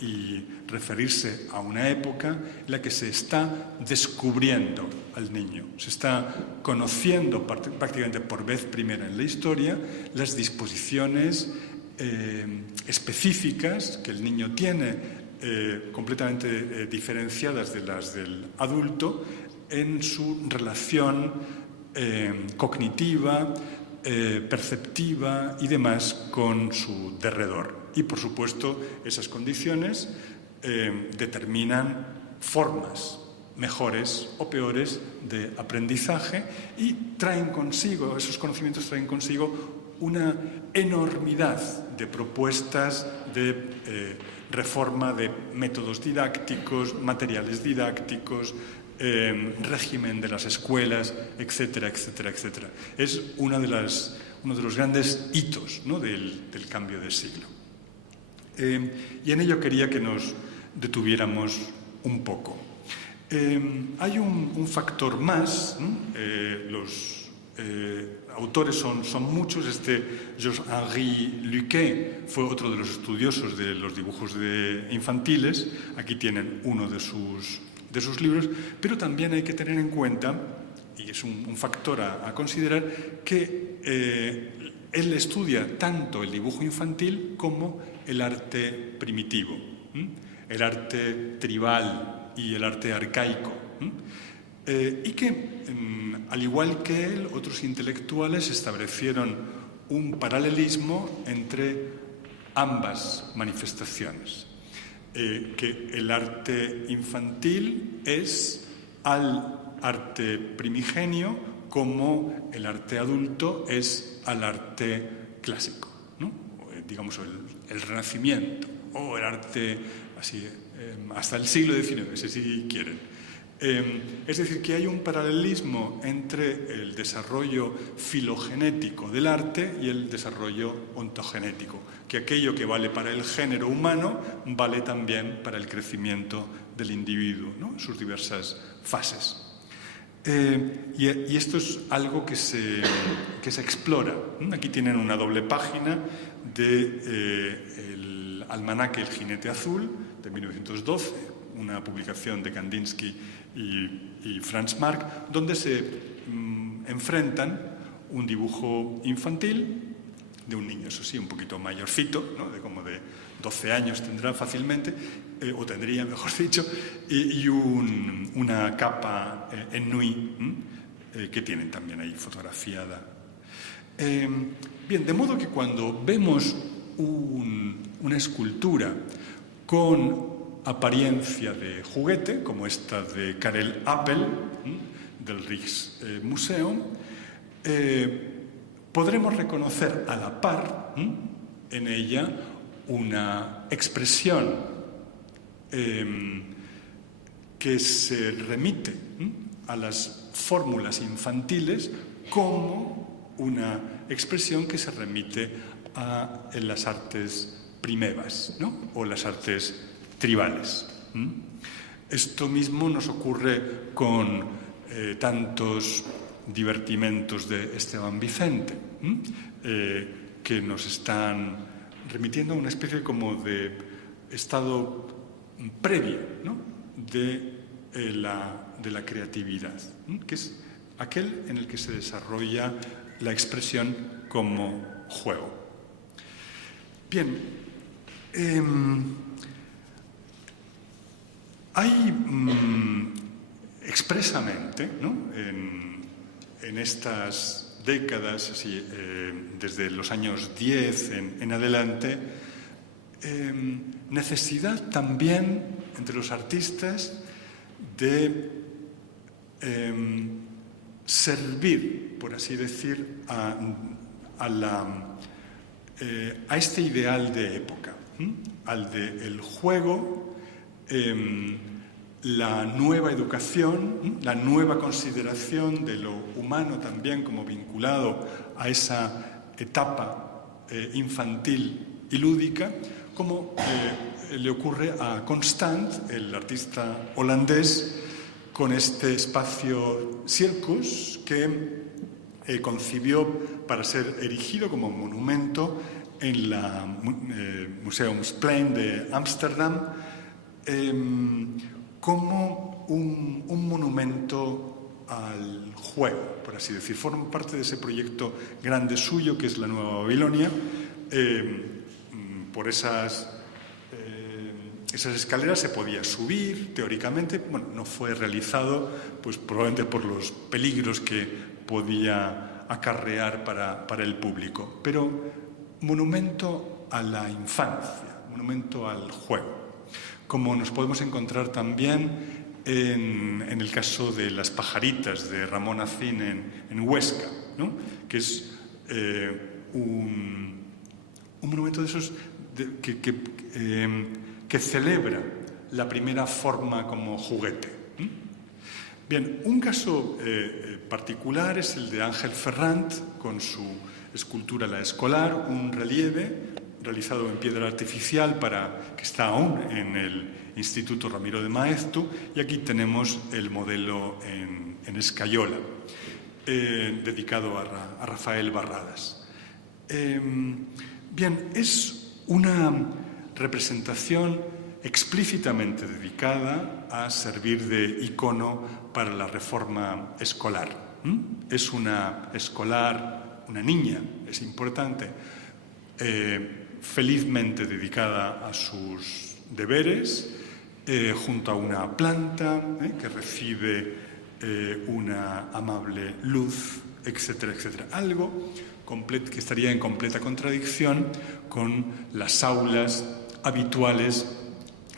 y referirse a una época en la que se está descubriendo al niño, se está conociendo prácticamente por vez primera en la historia las disposiciones específicas que el niño tiene, completamente diferenciadas de las del adulto en su relación cognitiva, perceptiva y demás con su derredor. Y, por supuesto, esas condiciones determinan formas mejores o peores de aprendizaje y traen consigo, esos conocimientos traen consigo una enormidad de propuestas de reforma de métodos didácticos, materiales didácticos, régimen de las escuelas, etcétera, etcétera, etcétera. Es uno de los grandes hitos, ¿no? del cambio de siglo. Y en ello quería que nos detuviéramos un poco. Hay un factor más, ¿no? Los autores son muchos. Georges-Henri Luquet fue otro de los estudiosos de los dibujos infantiles. Aquí tienen uno de sus libros, pero también hay que tener en cuenta, y es un factor a considerar, que él estudia tanto el dibujo infantil como el arte primitivo, el arte tribal y el arte arcaico, y que, al igual que él, otros intelectuales establecieron un paralelismo entre ambas manifestaciones. Que el arte infantil es al arte primigenio como el arte adulto es al arte clásico, ¿no? digamos, el Renacimiento o el arte así, hasta el siglo XIX, si quieren. Es decir, que hay un paralelismo entre el desarrollo filogenético del arte y el desarrollo ontogenético, que aquello que vale para el género humano vale también para el crecimiento del individuo, ¿no?, en sus diversas fases. Y esto es algo que se explora. Aquí tienen una doble página del almanaque El jinete azul, de 1912, una publicación de Kandinsky y Franz Marc, donde se enfrentan un dibujo infantil de un niño, eso sí, un poquito mayorcito, ¿no?, de como de 12 años tendrá fácilmente, o tendría, mejor dicho, y una capa en nui que tienen también ahí fotografiada. Bien, de modo que cuando vemos una escultura con apariencia de juguete, como esta de Karel Appel, del Rijksmuseum, podremos reconocer a la par en ella una expresión que se remite a las fórmulas infantiles como una expresión que se remite a las artes primevas, ¿no?, o las artes tribales. Esto mismo nos ocurre con tantos divertimentos de Esteban Vicente, que nos están remitiendo a una especie como de estado previo, ¿no?, de la creatividad, que es aquel en el que se desarrolla la expresión como juego. Bien, hay expresamente, ¿no?, en estas décadas, así, desde los años 10 en adelante, necesidad también entre los artistas de servir, por así decir, a este ideal de época, al del juego, la nueva educación, la nueva consideración de lo humano también como vinculado a esa etapa infantil y lúdica, como le ocurre a Constant, el artista holandés, con este espacio Circus que concibió para ser erigido como monumento en la Museumsplein de Ámsterdam, como un monumento al juego, por así decir. Forma parte de ese proyecto grande suyo que es la Nueva Babilonia. Por esas escaleras se podía subir, teóricamente. Bueno, no fue realizado, pues probablemente por los peligros que podía acarrear para el público. Pero monumento a la infancia, monumento al juego. Como nos podemos encontrar también en el caso de Las pajaritas de Ramón Acín en Huesca, ¿no?, que es un monumento de esos que celebra la primera forma como juguete. Bien, un caso particular es el de Ángel Ferrand con su escultura La Escolar, un relieve realizado en piedra artificial que está aún en el Instituto Ramiro de Maeztu, y aquí tenemos el modelo en escayola, dedicado a Rafael Barradas. Bien, es una representación explícitamente dedicada a servir de icono para la reforma escolar. Es una escolar, una niña, es importante, felizmente dedicada a sus deberes, junto a una planta que recibe una amable luz, etcétera, etcétera. Algo que estaría en completa contradicción con las aulas habituales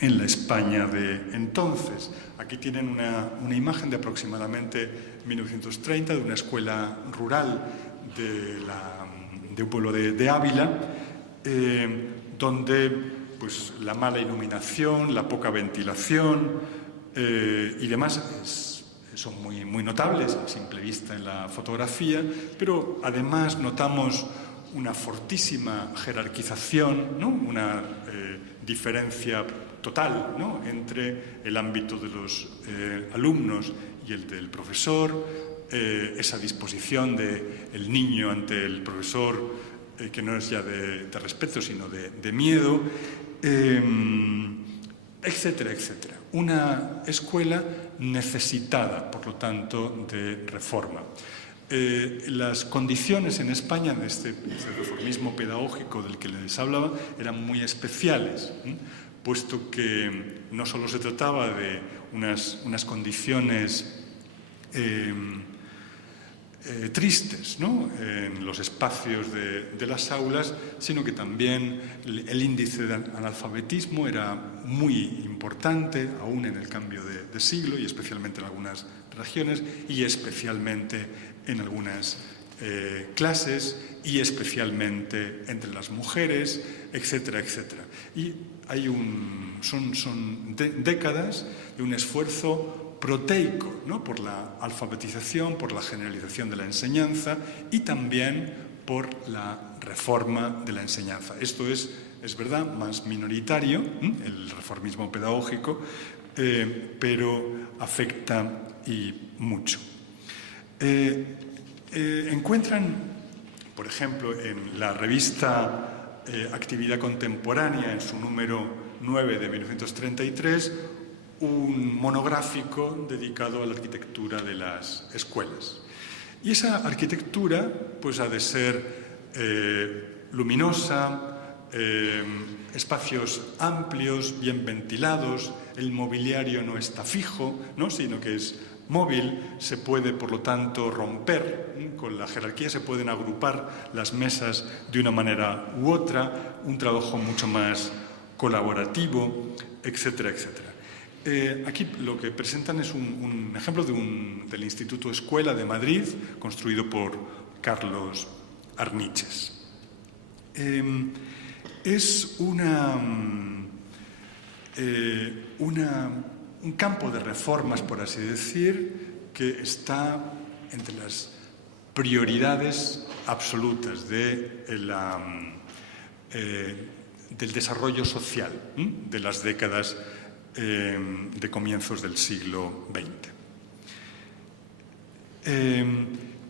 en la España de entonces. Aquí tienen una imagen de aproximadamente 1930 de una escuela rural de un pueblo de Ávila, donde pues, la mala iluminación, la poca ventilación y demás son muy notables a simple vista en la fotografía, pero además notamos una fortísima jerarquización, ¿no? Una diferencia total, ¿no? Entre el ámbito de los alumnos y el del profesor, esa disposición del niño ante el profesor, que no es ya de respeto, sino de miedo, etcétera, etcétera. Una escuela necesitada, por lo tanto, de reforma. Las condiciones en España de este reformismo pedagógico del que les hablaba eran muy especiales, puesto que no solo se trataba de unas condiciones tristes, ¿no? En los espacios de las aulas, sino que también el índice de analfabetismo era muy importante, aún en el cambio de siglo, y especialmente en algunas regiones, y especialmente en algunas clases, y especialmente entre las mujeres, etcétera, etcétera. Y hay son décadas de un esfuerzo proteico, ¿no? Por la alfabetización, por la generalización de la enseñanza y también por la reforma de la enseñanza. Esto es verdad, más minoritario, el reformismo pedagógico, pero afecta y mucho. Encuentran, por ejemplo, en la revista Actividad Contemporánea, en su número 9 de 1933, un monográfico dedicado a la arquitectura de las escuelas. Y esa arquitectura pues, ha de ser luminosa, espacios amplios, bien ventilados, el mobiliario no está fijo, ¿no? Sino que es móvil, se puede, por lo tanto, romper con la jerarquía, se pueden agrupar las mesas de una manera u otra, un trabajo mucho más colaborativo, etcétera, etcétera. Aquí lo que presentan es un ejemplo del Instituto Escuela de Madrid, construido por Carlos Arniches. Es un campo de reformas, por así decir, que está entre las prioridades absolutas del desarrollo social de las décadas de comienzos del siglo XX.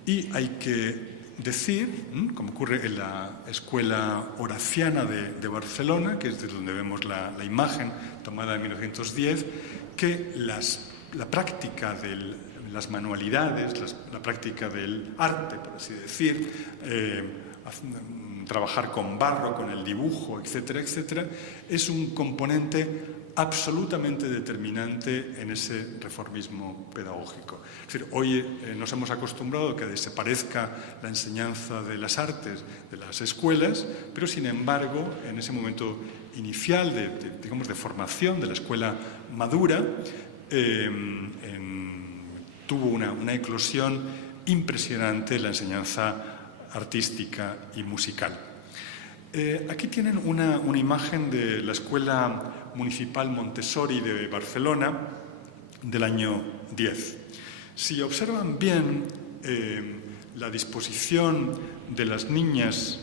Y hay que decir, como ocurre en la Escuela Horaciana de Barcelona, que es de donde vemos la imagen tomada en 1910, que la práctica de las manualidades, la práctica del arte, por así decir, trabajar con barro, con el dibujo, etcétera, etcétera, es un componente absolutamente determinante en ese reformismo pedagógico. Es decir, hoy nos hemos acostumbrado a que desaparezca la enseñanza de las artes de las escuelas, pero sin embargo, en ese momento inicial de formación de la escuela madura, tuvo una eclosión impresionante la enseñanza artística y musical. Aquí tienen una imagen de la Escuela Municipal Montessori de Barcelona del año 10. Si observan bien la disposición de las niñas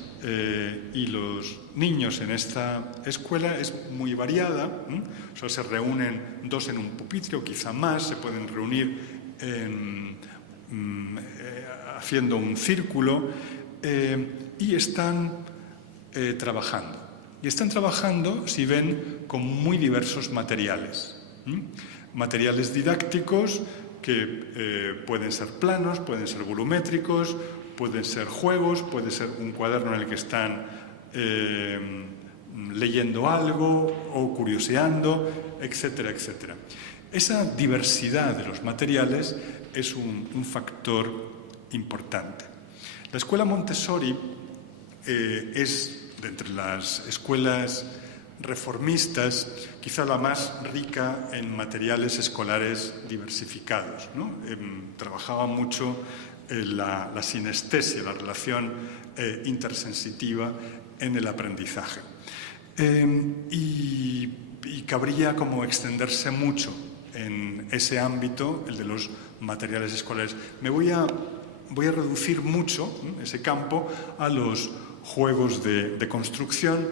y los niños en esta escuela es muy variada. O sea, se reúnen dos en un pupitre o quizá más, se pueden reunir haciendo un círculo y están trabajando. Y están trabajando, si ven, con muy diversos materiales. Materiales didácticos que pueden ser planos, pueden ser volumétricos, pueden ser juegos, puede ser un cuaderno en el que están leyendo algo o curioseando, etcétera, etcétera. Esa diversidad de los materiales es un factor importante. La escuela Montessori es, de entre las escuelas reformistas, quizá la más rica en materiales escolares diversificados, ¿no? Trabajaba mucho la sinestesia, la relación intersensitiva en el aprendizaje. Y cabría como extenderse mucho en ese ámbito, el de los materiales escolares. Me voy a reducir mucho ese campo a los juegos de construcción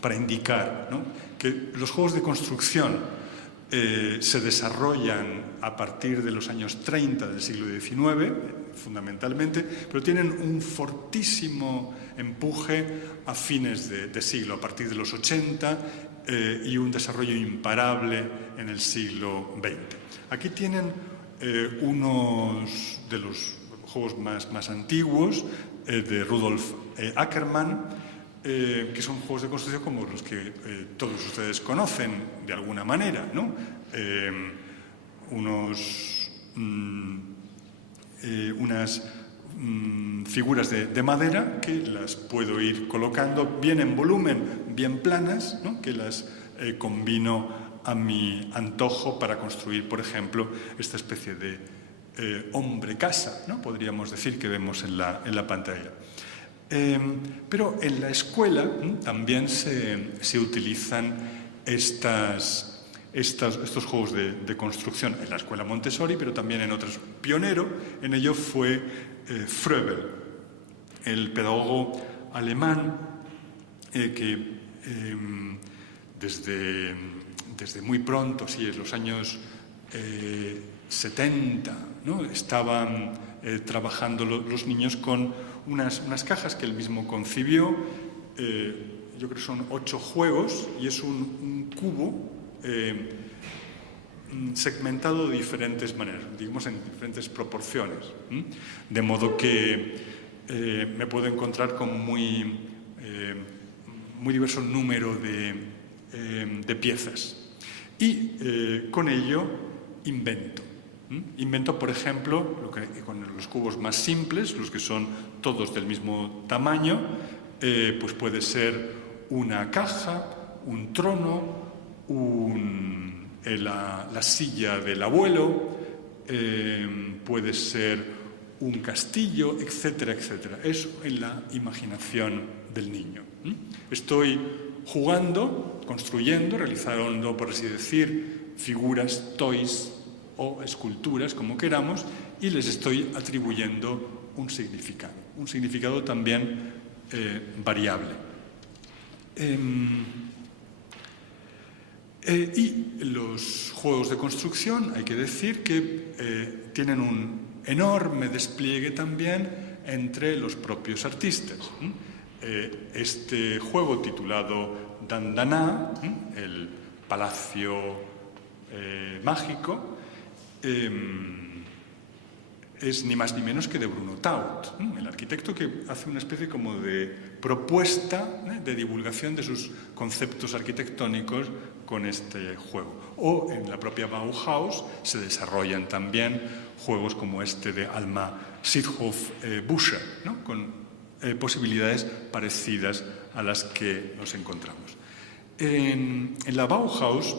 para indicar, ¿no?, que los juegos de construcción se desarrollan a partir de los años 30 del siglo XIX, fundamentalmente, pero tienen un fortísimo empuje a fines de siglo, a partir de los 80, y un desarrollo imparable en el siglo XX. Aquí tienen unos de los juegos más antiguos, de Rudolf Ackermann, que son juegos de construcción como los que todos ustedes conocen de alguna manera, ¿no? Unas figuras de madera que las puedo ir colocando bien en volumen, bien planas, ¿no?, que las combino a mi antojo para construir, por ejemplo, esta especie de hombre casa, ¿no?, podríamos decir, que vemos en la pantalla. Pero en la escuela también se utilizan estos juegos de construcción, en la escuela Montessori, pero también en otras. Pionero en ello fue Fröbel, el pedagogo alemán que desde muy pronto, sí, en los años 70, ¿no?, estaban trabajando los niños con unas cajas que él mismo concibió. Yo creo que son 8 juegos y es un cubo segmentado de diferentes maneras, digamos en diferentes proporciones, de modo que me puedo encontrar con muy diverso número de piezas y con ello invento. Invento, por ejemplo, con los cubos más simples, los que son todos del mismo tamaño, pues puede ser una caja, un trono, la silla del abuelo, puede ser un castillo, etcétera, etcétera. Eso en la imaginación del niño. Estoy jugando, construyendo, realizando, por así decir, figuras, toys o esculturas, como queramos, y les estoy atribuyendo un significado también variable. Y los juegos de construcción, hay que decir que tienen un enorme despliegue también entre los propios artistas. Este juego titulado Dandana, el palacio mágico, es ni más ni menos que de Bruno Taut, el arquitecto que hace una especie como de propuesta de divulgación de sus conceptos arquitectónicos con este juego. O en la propia Bauhaus se desarrollan también juegos como este de Alma Siedhoff-Buscher, ¿no?, con posibilidades parecidas a las que nos encontramos. En la Bauhaus,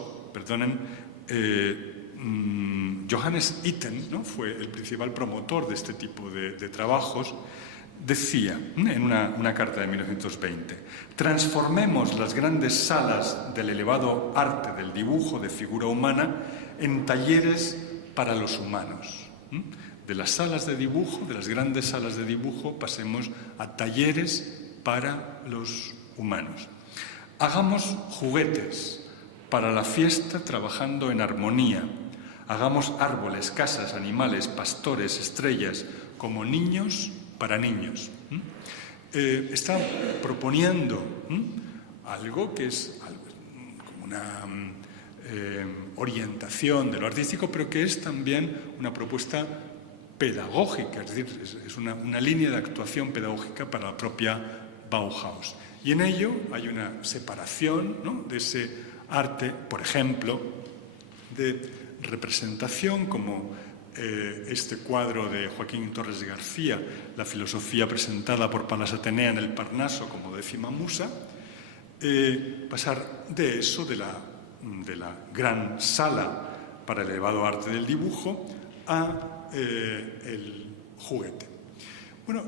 Johannes Itten, ¿no?, fue el principal promotor de este tipo de trabajos. Decía en una carta de 1920: transformemos las grandes salas del elevado arte del dibujo de figura humana en talleres para los humanos. De las salas de dibujo, de las grandes salas de dibujo, pasemos a talleres para los humanos. Hagamos juguetes para la fiesta trabajando en armonía. Hagamos árboles, casas, animales, pastores, estrellas, como niños para niños. Está proponiendo algo que es como una orientación de lo artístico, pero que es también una propuesta pedagógica, es decir, es una línea de actuación pedagógica para la propia Bauhaus. Y en ello hay una separación, ¿no?, de ese arte, por ejemplo, de representación, como este cuadro de Joaquín Torres de García, La filosofía presentada por Palas Atenea en el Parnaso como 10ª musa, pasar de eso, de la gran sala para el elevado arte del dibujo, a el juguete. Bueno,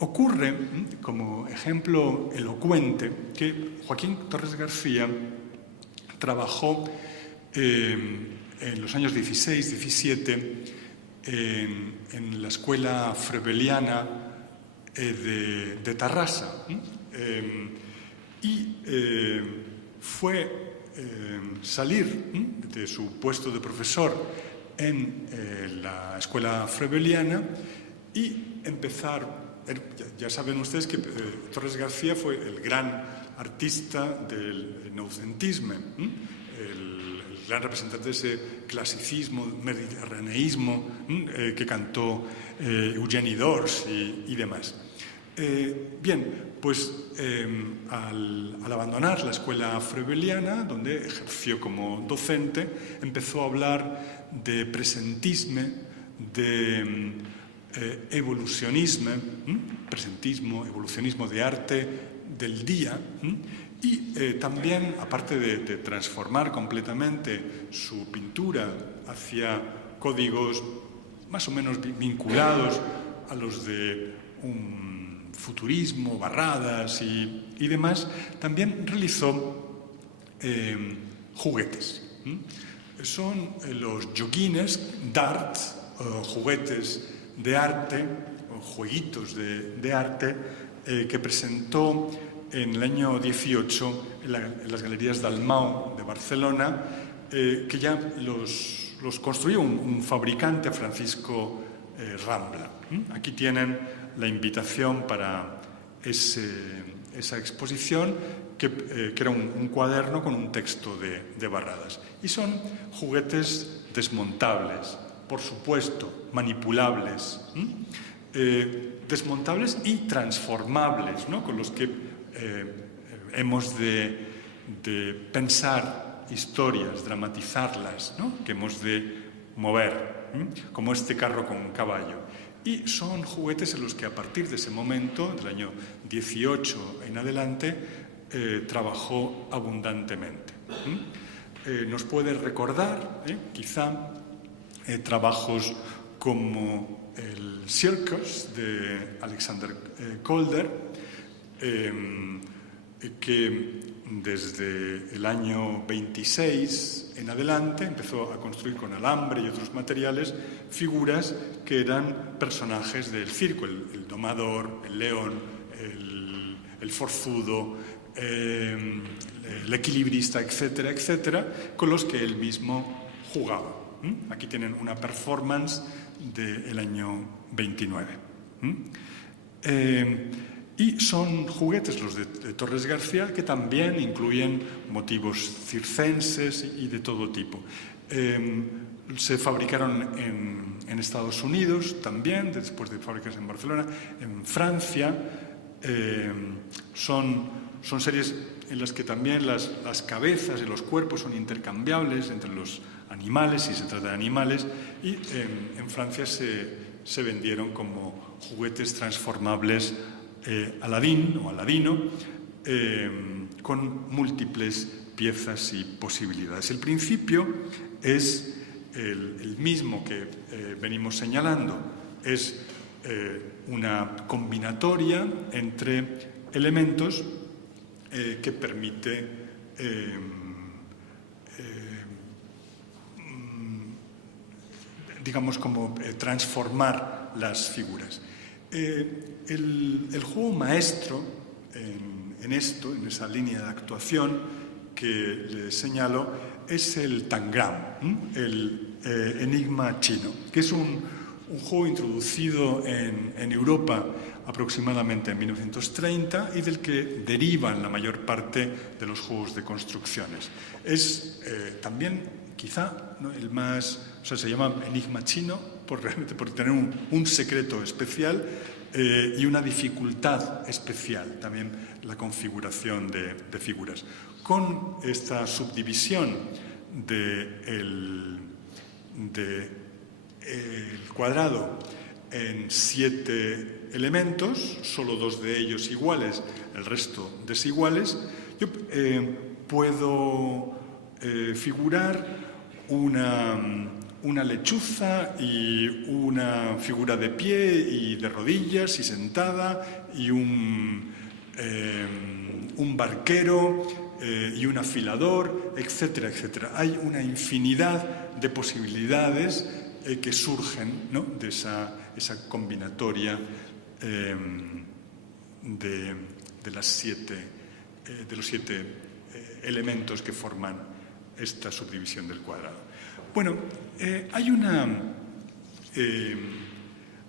ocurre, como ejemplo elocuente, que Joaquín Torres García trabajó en los años 16-17 en la escuela frebeliana de Tarrasa y fue salir de su puesto de profesor en la escuela frebeliana y empezar. Ya saben ustedes que Torres García fue el gran artista del noucentisme, el gran representante de ese clasicismo, mediterraneísmo que cantó Eugeni d'Ors y demás. Bien, pues al abandonar la escuela frebeliana, donde ejerció como docente, empezó a hablar de presentisme, de evolucionismo, presentismo, evolucionismo de arte del día, y también, aparte de transformar completamente su pintura hacia códigos más o menos vinculados a los de un futurismo, barradas y demás, también realizó juguetes. Son los joguines d'art, juguetes de arte, o jueguitos de arte, que presentó en el año 18 en las Galerías Dalmau de Barcelona, que ya los construyó un fabricante, Francisco Rambla. Aquí tienen la invitación para esa exposición, que era un cuaderno con un texto de barradas. Y son juguetes desmontables, por supuesto, manipulables, desmontables y transformables, ¿no? Con los que hemos de pensar historias, dramatizarlas, ¿no? Que hemos de mover, como este carro con un caballo. Y son juguetes en los que a partir de ese momento, del año 18 en adelante, trabajó abundantemente. Nos puede recordar, quizá, trabajos como el Circus de Alexander Calder, que desde el año 26 en adelante empezó a construir con alambre y otros materiales figuras que eran personajes del circo, el domador, el león, el forzudo, el equilibrista, etcétera, etcétera, con los que él mismo jugaba. Aquí tienen una performance del año 29. Y son juguetes, los de Torres García, que también incluyen motivos circenses y de todo tipo. Se fabricaron en Estados Unidos también, después de fabricarse en Barcelona, en Francia. Son series en las que también las cabezas y los cuerpos son intercambiables entre los animales, si se trata de animales, y en Francia se vendieron como juguetes transformables Aladino, con múltiples piezas y posibilidades. El principio es el mismo que venimos señalando, es una combinatoria entre elementos que permite digamos, como transformar las figuras. El juego maestro en esa línea de actuación que les señalo es el tangram, el enigma chino, que es un juego introducido en Europa aproximadamente en 1930 y del que derivan la mayor parte de los juegos de construcciones. Es también, quizá, ¿no?, el más... O sea, se llama enigma chino por tener un secreto especial y una dificultad especial, también la configuración de figuras. Con esta subdivisión del cuadrado en 7 elementos, solo 2 de ellos iguales, el resto desiguales, yo puedo figurar una lechuza y una figura de pie y de rodillas y sentada y un barquero y un afilador, etcétera, etcétera. Hay una infinidad de posibilidades que surgen, ¿no?, de esa combinatoria de los siete elementos que forman esta subdivisión del cuadrado. Bueno, hay una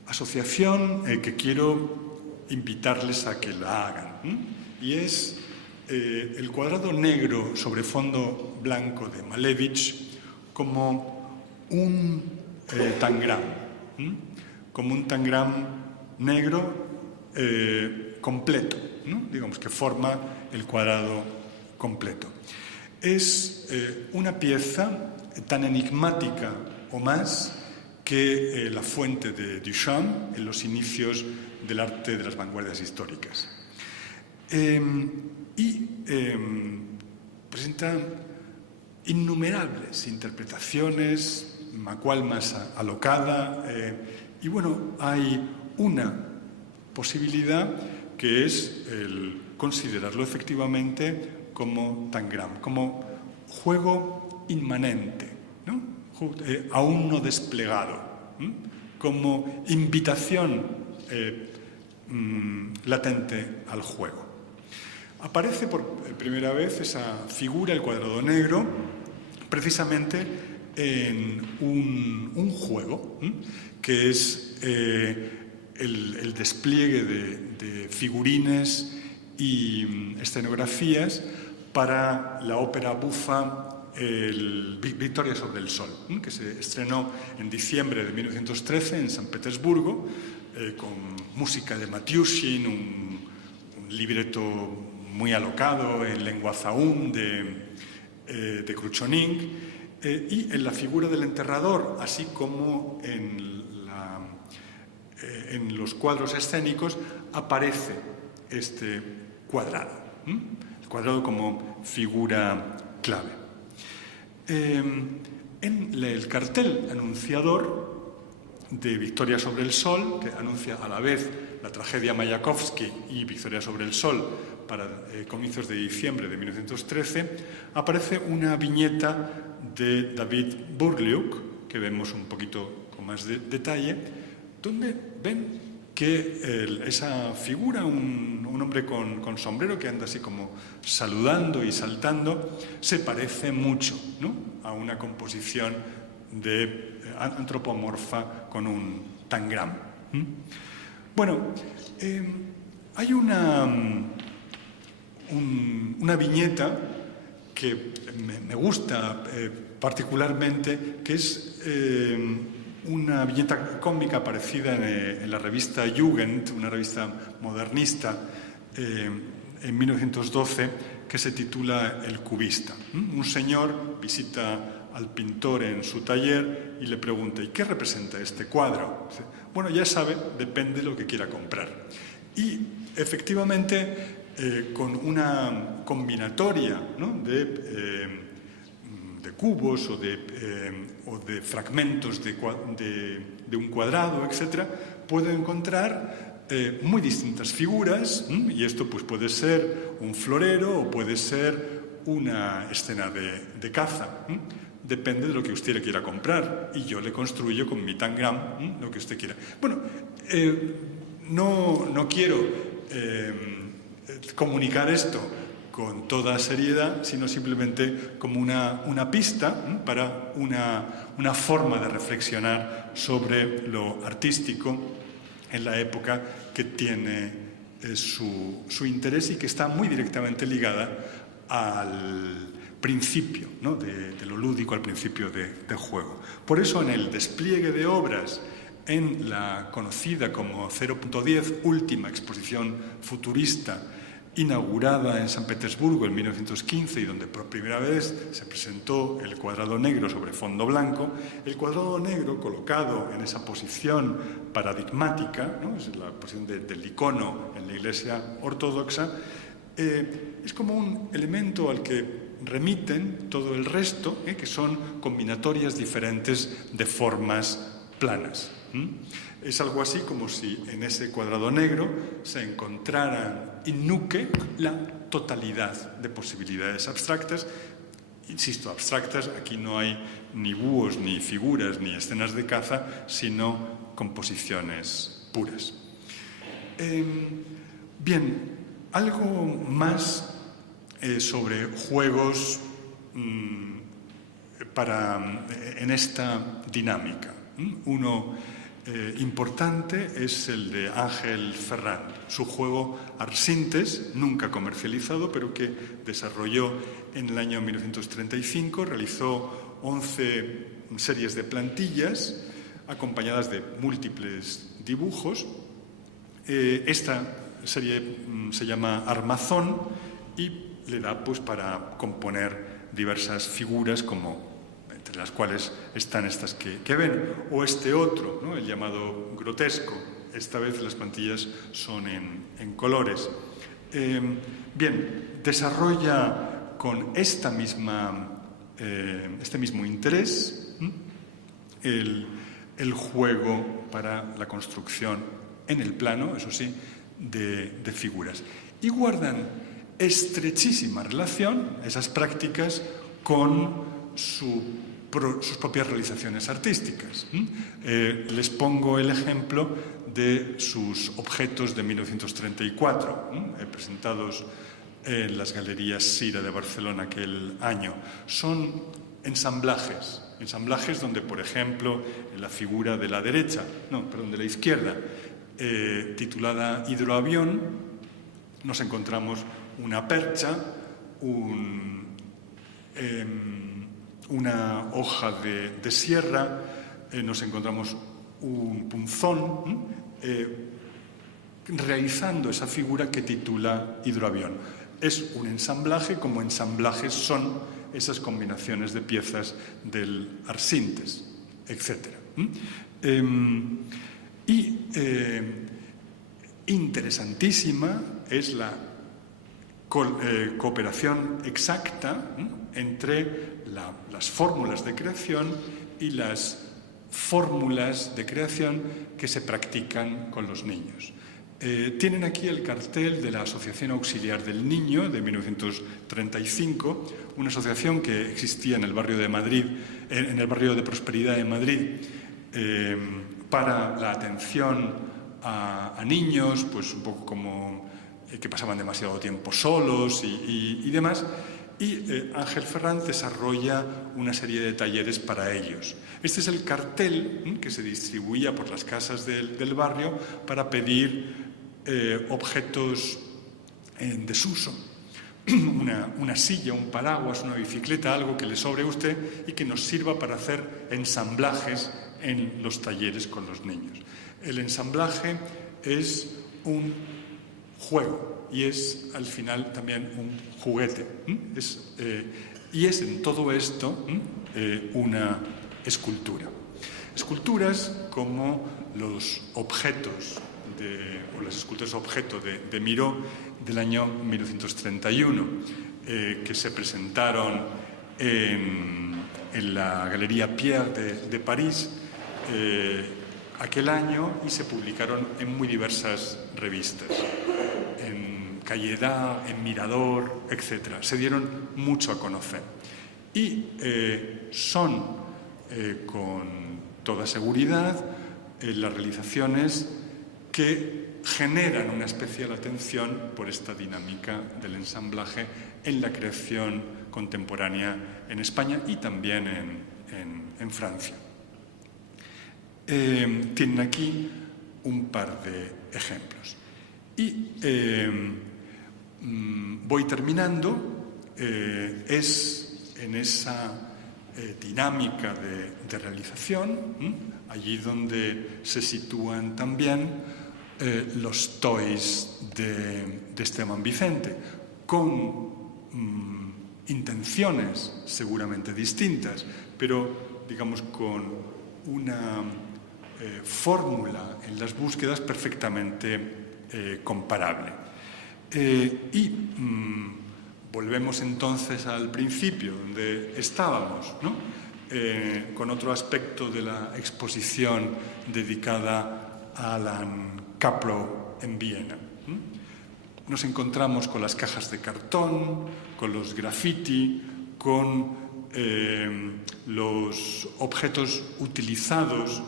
asociación que quiero invitarles a que la hagan, y es el cuadrado negro sobre fondo blanco de Malevich como un tangram, como un tangram negro completo, ¿no?, digamos, que forma el cuadrado completo. Es una pieza tan enigmática o más que la fuente de Duchamp en los inicios del arte de las vanguardias históricas. Presenta innumerables interpretaciones, la cual más alocada, y bueno, hay una posibilidad que es el considerarlo efectivamente como tangram, como juego inmanente, ¿no?, aún no desplegado, como invitación latente al juego. Aparece por primera vez esa figura, el cuadrado negro, precisamente en un juego, que es el despliegue de figurines y escenografías para la ópera bufa Victoria sobre el Sol, que se estrenó en diciembre de 1913 en San Petersburgo, con música de Matyushin, un libreto muy alocado en lengua zahún de Kruchoning, y en la figura del enterrador, así como en los cuadros escénicos, aparece este cuadrado, el cuadrado como figura clave. En el cartel anunciador de Victoria sobre el Sol, que anuncia a la vez la tragedia Mayakovsky y Victoria sobre el Sol para comienzos de diciembre de 1913, aparece una viñeta de David Burliuk, que vemos un poquito con más detalle, donde ven que esa figura, un hombre con sombrero que anda así como saludando y saltando, se parece mucho, ¿no?, a una composición antropomorfa con un tangram. Bueno, hay una viñeta que me gusta particularmente, que es una viñeta cómica aparecida en la revista Jugend, una revista modernista, en 1912, que se titula El cubista. Un señor visita al pintor en su taller y le pregunta: ¿y qué representa este cuadro? Bueno, ya sabe, depende de lo que quiera comprar. Y efectivamente, con una combinatoria, ¿no?, de cubos o de fragmentos de un cuadrado, etc., puedo encontrar muy distintas figuras, y esto pues puede ser un florero o puede ser una escena de caza. Depende de lo que usted le quiera comprar, y yo le construyo con mi tangram lo que usted quiera. Bueno, no quiero comunicar esto con toda seriedad, sino simplemente como una pista para una forma de reflexionar sobre lo artístico en la época, que tiene su interés y que está muy directamente ligada al principio, ¿no?, de lo lúdico, al principio de juego. Por eso, en el despliegue de obras en la conocida como 0.10 última exposición futurista, inaugurada en San Petersburgo en 1915, y donde por primera vez se presentó el cuadrado negro sobre fondo blanco, el cuadrado negro colocado en esa posición paradigmática, ¿no?, es la posición del icono en la Iglesia ortodoxa, es como un elemento al que remiten todo el resto, que son combinatorias diferentes de formas planas. Es algo así como si en ese cuadrado negro se encontrara in nuce la totalidad de posibilidades abstractas. Insisto, abstractas, aquí no hay ni búhos, ni figuras, ni escenas de caza, sino composiciones puras. Bien, algo más sobre juegos en esta dinámica. Uno importante es el de Ángel Ferrán, su juego Arsintes, nunca comercializado, pero que desarrolló en el año 1935, realizó 11 series de plantillas acompañadas de múltiples dibujos. Esta serie se llama Armazón y le da pues para componer diversas figuras, como entre las cuales están estas que ven, o este otro, ¿no?, el llamado grotesco. Esta vez las plantillas son en colores. Bien, desarrolla con este mismo interés el juego para la construcción en el plano, eso sí, de figuras. Y guardan estrechísima relación esas prácticas con sus propias realizaciones artísticas. Les pongo el ejemplo de sus objetos de 1934, presentados en las Galerías Sira de Barcelona aquel año. Son ensamblajes donde, por ejemplo, en la figura de la izquierda, titulada Hidroavión, nos encontramos una percha, una hoja de sierra, nos encontramos un punzón, realizando esa figura que titula Hidroavión. Es un ensamblaje, como ensamblajes son esas combinaciones de piezas del Arsintes, etc. Interesantísima es la cooperación exacta entre las fórmulas de creación y las fórmulas de creación que se practican con los niños. Tienen aquí el cartel de la Asociación Auxiliar del Niño de 1935, una asociación que existía en el barrio de Madrid, en el barrio de Prosperidad de Madrid, para la atención a niños, pues un poco como que pasaban demasiado tiempo solos y demás. Y Ángel Ferrán desarrolla una serie de talleres para ellos. Este es el cartel que se distribuía por las casas del barrio para pedir objetos en desuso. Una silla, un paraguas, una bicicleta, algo que le sobre a usted y que nos sirva para hacer ensamblajes en los talleres con los niños. El ensamblaje es un juego y es al final también un juguete. Y es en todo esto una escultura. Esculturas como los objetos o las esculturas objeto de Miró del año 1931, que se presentaron en la Galería Pierre de París aquel año y se publicaron en muy diversas revistas, en Cahiers, en Mirador, etc. Se dieron mucho a conocer. Y son, con toda seguridad, las realizaciones que generan una especial atención por esta dinámica del ensamblaje en la creación contemporánea en España y también en Francia. Tienen aquí un par de ejemplos. Y voy terminando. Es en esa dinámica de realización, allí donde se sitúan también los toys de Esteban Vicente, con intenciones seguramente distintas, pero digamos con una fórmula en las búsquedas perfectamente comparable. Y volvemos entonces al principio, donde estábamos, ¿no? Con otro aspecto de la exposición dedicada a Alan Kaplow en Viena. Nos encontramos con las cajas de cartón, con los graffiti, con los objetos utilizados,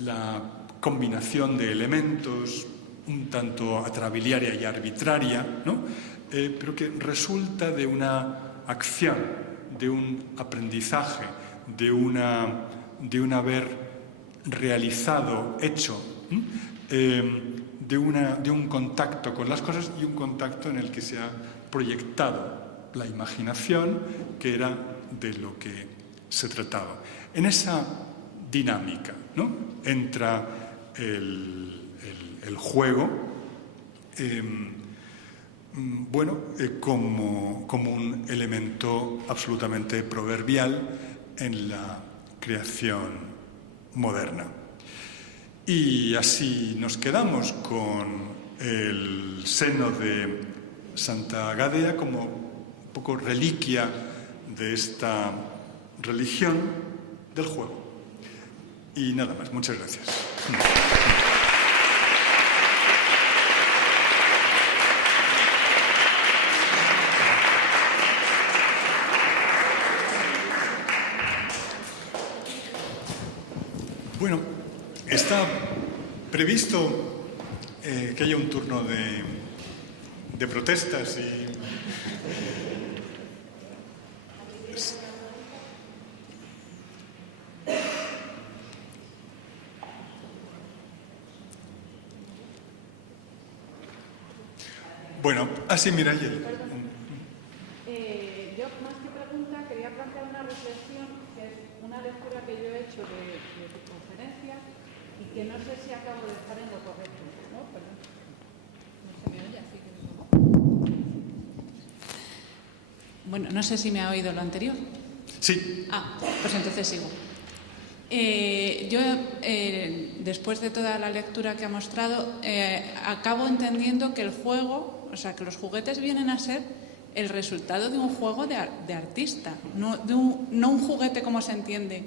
la combinación de elementos un tanto atrabiliaria y arbitraria, ¿no? Pero que resulta de una acción, de un aprendizaje, de un haber realizado, hecho, de un contacto con las cosas y un contacto en el que se ha proyectado la imaginación, que era de lo que se trataba. En esa dinámica, ¿no? Entra el juego, como un elemento absolutamente proverbial en la creación moderna. Y así nos quedamos con el seno de Santa Gadea como un poco reliquia de esta religión del juego. Y nada más, muchas gracias. Bueno, está previsto que haya un turno de protestas y... Bueno, así mira, yo más que pregunta quería plantear una reflexión, que es una lectura que yo he hecho de tu conferencia y que no sé si acabo de estar en lo correcto, ¿no? Perdón. No se me oye, así que... Bueno, no sé si me ha oído lo anterior. Sí. Pues entonces sigo. Yo, después de toda la lectura que ha mostrado, acabo entendiendo que el juego, o sea, que los juguetes vienen a ser el resultado de un juego de artista, no un juguete como se entiende.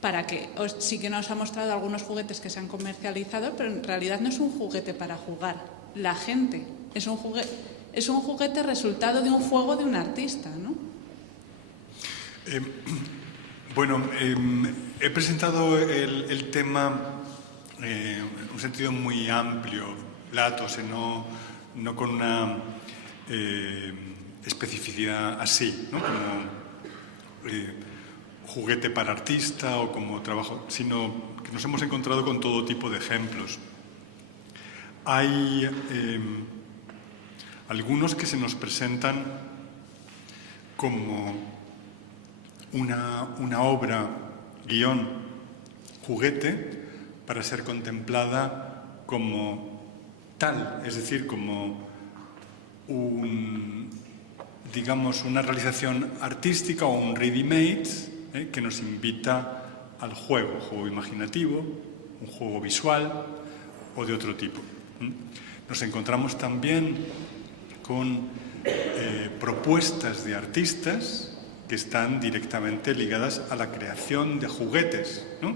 Para que sí que nos ha mostrado algunos juguetes que se han comercializado, pero en realidad no es un juguete para jugar. La gente es un juguete resultado de un juego de un artista, ¿no? He presentado el tema en un sentido muy amplio, lato, no con una especificidad así, ¿no? Como juguete para artista o como trabajo, sino que nos hemos encontrado con todo tipo de ejemplos. Hay algunos que se nos presentan como una obra, guión, juguete, para ser contemplada como tal, es decir, como una realización artística o un ready-made que nos invita al juego imaginativo, un juego visual o de otro tipo. Nos encontramos también con propuestas de artistas que están directamente ligadas a la creación de juguetes, ¿no?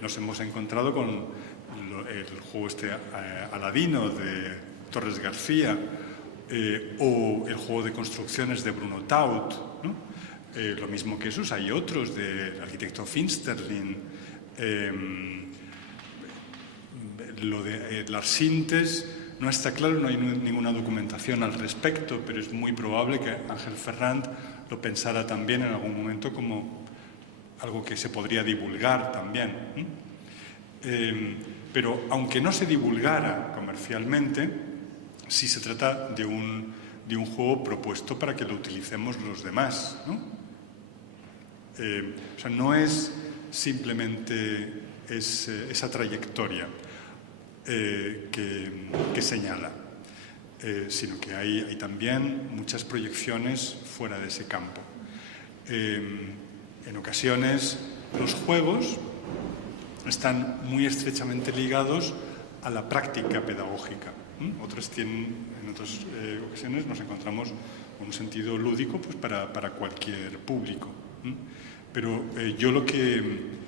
Nos hemos encontrado con el juego Aladino de Torres García o el juego de construcciones de Bruno Taut, ¿no? Lo mismo que esos, hay otros del arquitecto Finsterlin, lo de Lars Sintes. No está claro, no hay ninguna documentación al respecto, pero es muy probable que Ángel Ferrand lo pensara también en algún momento como algo que se podría divulgar también. Pero aunque no se divulgara comercialmente, sí se trata de un juego propuesto para que lo utilicemos los demás, ¿no? O sea, no es simplemente esa trayectoria que señala, sino que hay también muchas proyecciones fuera de ese campo. En ocasiones los juegos están muy estrechamente ligados a la práctica pedagógica. Otras tienen, en otras ocasiones nos encontramos con un sentido lúdico pues para cualquier público. Pero yo lo que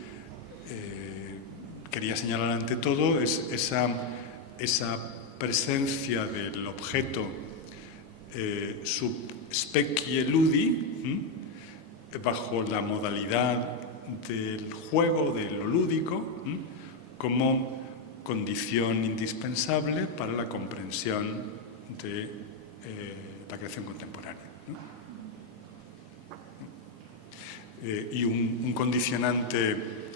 quería señalar ante todo es esa presencia del objeto sub specie ludi, bajo la modalidad del juego, de lo lúdico, como condición indispensable para la comprensión de la creación contemporánea, y un condicionante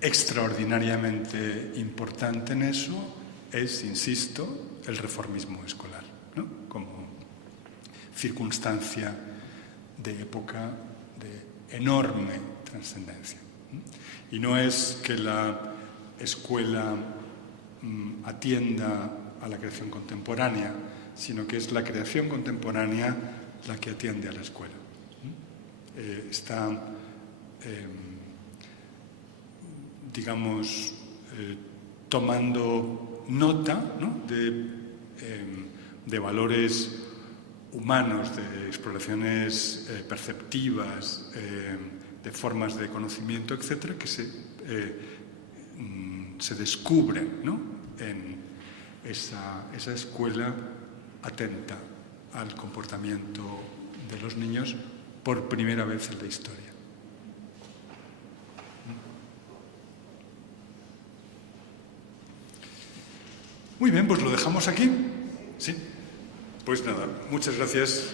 extraordinariamente importante en eso es, insisto, el reformismo escolar, ¿no? Como circunstancia de época de enorme trascendencia. Y no es que la escuela atienda a la creación contemporánea, sino que es la creación contemporánea la que atiende a la escuela. Está, digamos, tomando nota, ¿no?, de valores humanos, de exploraciones perceptivas, de formas de conocimiento, etcétera, que se descubren, ¿no?, en esa escuela atenta al comportamiento de los niños por primera vez en la historia. Muy bien, pues lo dejamos aquí. ¿Sí? Pues nada, muchas gracias.